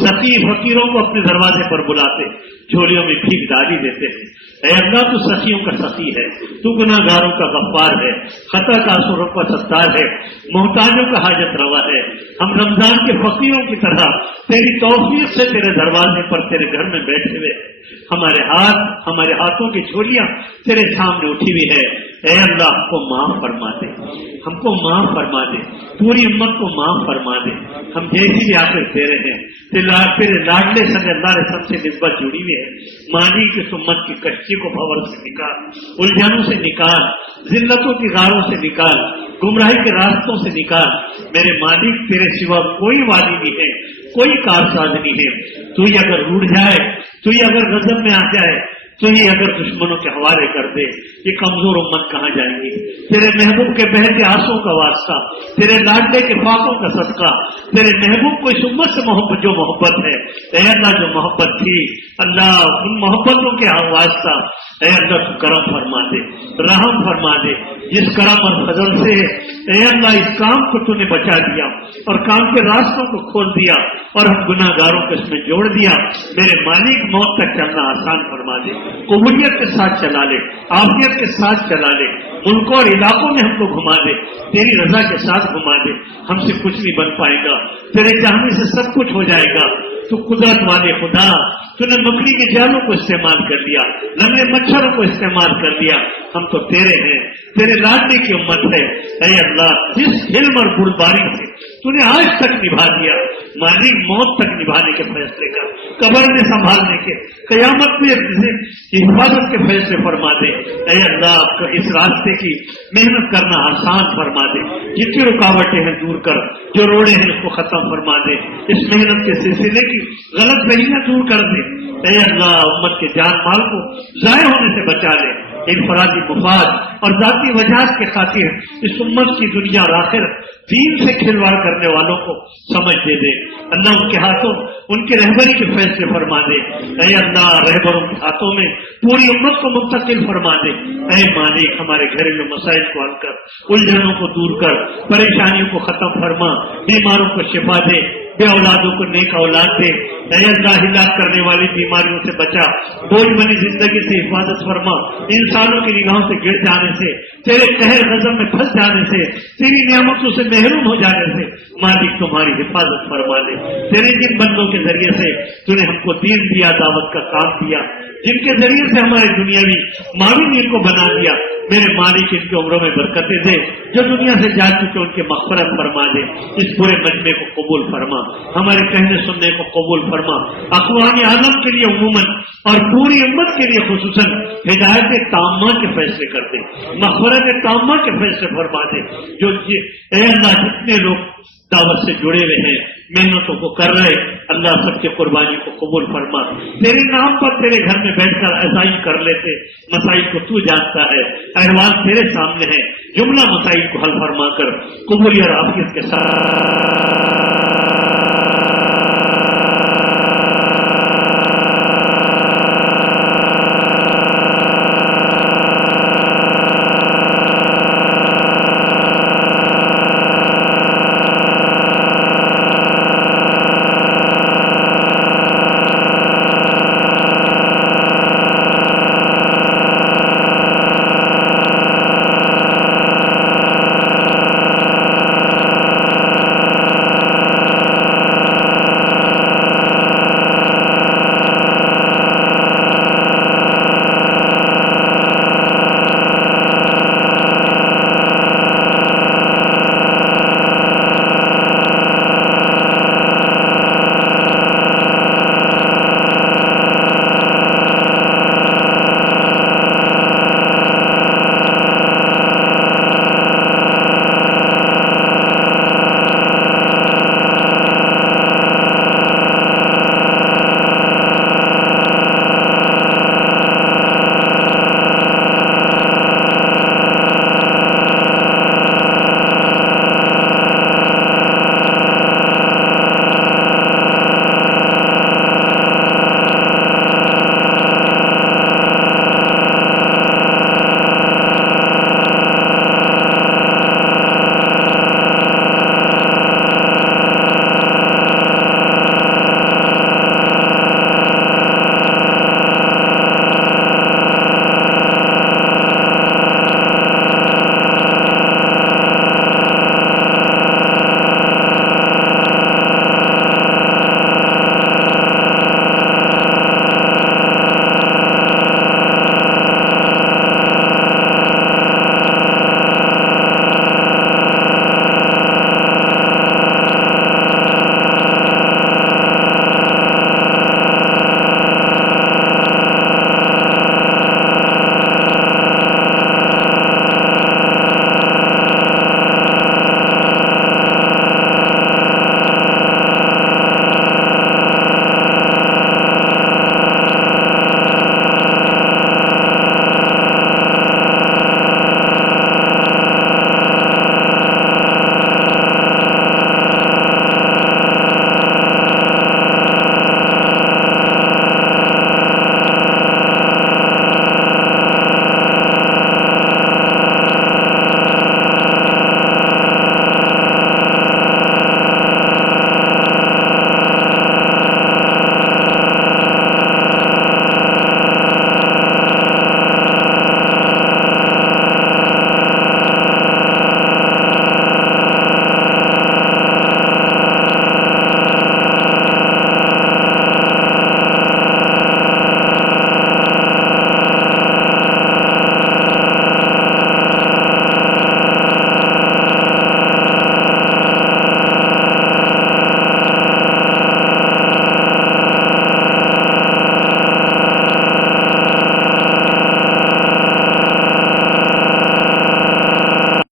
سخی فقیروں کو اپنے دروازے پر بلاتے، جھولیوں میں بھیک ڈالی دیتے ہیں۔ اے اللہ تو سخیوں کا سخی ہے، تو گناہ گاروں کا غفار ہے، خطا کاسوروں کا ستار ہے، محتاجوں کا حاجت روا ہے۔ ہم رمضان کے فقیروں کی طرح تیری توفیق سے تیرے دروازے پر تیرے گھر میں بیٹھے ہوئے، ہمارے ہاتھوں کی جھولیاں تیرے سامنے اٹھی ہوئی ہے۔ اے اللہ ہم کو معاف فرما دے، ہم کو معاف فرما دے، پوری امت کو معاف فرما دے۔ ہم جیسی بھی آخر تیرے ہیں، تیرے لاڈلے صلی اللہ علیہ وسلم سے نسبت جڑی ہوئی ہے۔ ماضی کی امت کی کشتی کو بھور سے نکال، الجھنوں سے نکال، ذلتوں کی غاروں سے نکال، گمراہی کے راستوں سے نکال۔ میرے مالک تیرے سوا کوئی وادی نہیں ہے، کوئی کارساز نہیں ہے۔ تو ہی اگر روٹ جائے، تو ہی اگر غضب میں آ جائے، تو ہی اگر دشمنوں کے حوالے کر دے، یہ کمزور امت کہاں جائیں گی؟ تیرے محبوب کے بہتے آنسوں کا واسطہ، تیرے لاڈلے کے فاقوں کا صدقہ، تیرے محبوب کو اس امت سے محبت جو محبت ہے، اے اللہ جو محبت تھی اللہ ان محبتوں کے واسطہ، اے اللہ تو کرم فرما دے، رحم فرما دے۔ جس کرم اور فضل سے اے اللہ اس کام کو تو نے بچا دیا اور کام کے راستوں کو کھول دیا اور ہم گناہ گاروں کو اس میں جوڑ دیا، میرے مالک موت تک چلنا آسان فرما دے، قبولیت کے ساتھ چلا لے، عافیت کے ساتھ چلا لے، ملکوں اور علاقوں میں ہم کو گھما دے، تیری رضا کے ساتھ گھما دے۔ ہم سے کچھ نہیں بن پائے گا، تیرے چاہنے سے سب کچھ ہو جائے گا۔ تو قدرت والے خدا، تو نے مکڑی کے جالوں کو استعمال کر لیا، لمبے مچھروں کو استعمال کر لیا۔ ہم تو تیرے ہیں، تیرے لاڈلے کی امت ہے۔ اے اللہ جس علم اور بردباری سے تو نے آج تک نبھا دیا، مالک موت تک نبھانے کے فیصلے کا، قبر میں سنبھالنے کے، قیامت میں حفاظت کے فیصلے فرما دے۔ اے اللہ اس راستے کی محنت کرنا آسان فرما دے، جتنی رکاوٹیں ہیں دور کر، جو روڑے ہیں اس کو ختم فرما دے، اس محنت کے سلسلے کی غلط فہمیاں دور کر دے۔ اے اللہ امت کے جان مال کو ضائع ہونے سے بچا لے، انفرادی مفاد اور ذاتی وجہات کے خاطر اس امت کی دنیا اور آخرت دین سے کھلواڑ کرنے والوں کو سمجھ دے دے۔ اللہ ان کے ہاتھوں ان کی رہبری کے فیصلے فرما دے۔ اے اللہ رہبروں کے ہاتھوں میں پوری امت کو منتقل فرما دے۔ اے مالک ہمارے گھریلو مسائل کو حل کر، الجھنوں کو دور کر، پریشانیوں کو ختم فرما، بیماروں کو شفا دے، بے اولادوں کو نیک اولاد دے۔ اے اللہ ہلاک کرنے والی بیماریوں سے بچا، بوجھ بنی زندگی سے حفاظت فرما، انسانوں کی نگاہوں سے گر جانے سے، تیرے قہر غضب میں پھنس جانے سے، تیری نعمتوں سے محروم ہو جانے سے مالک تمہاری حفاظت فرما دے۔ تیرے جن بندوں کے ذریعے سے تو نے ہم کو دین دیا، دعوت کا کام دیا، جن کے ذریعے سے ہماری دنیاوی مالی نیت کو بنا دیا، میرے مالک ان کی عمروں میں برکتیں دے، جو دنیا سے جا چکے ان کے مغفرت فرما دے۔ اس پورے مجمع کو قبول فرما، ہمارے کہنے سننے کو قبول فرما، اقوام عالم کے لیے عموماً اور پوری امت کے لیے خصوصاً ہدایت تامہ کے فیصلے کر دے، مغفرت تامہ کے فیصلے فرما دے۔ جو اے اللہ جتنے لوگ دعوت سے جڑے ہوئے ہیں، محنتوں کو کر رہے، اللہ سب کی قربانی کو قبول فرما۔ تیرے نام پر تیرے گھر میں بیٹھ کر عزائی کر لیتے، مسائل کو تو جانتا ہے، احوال تیرے سامنے ہے، جملہ مسائل کو حل فرما کر قبولیت اور عافیت کے ساتھ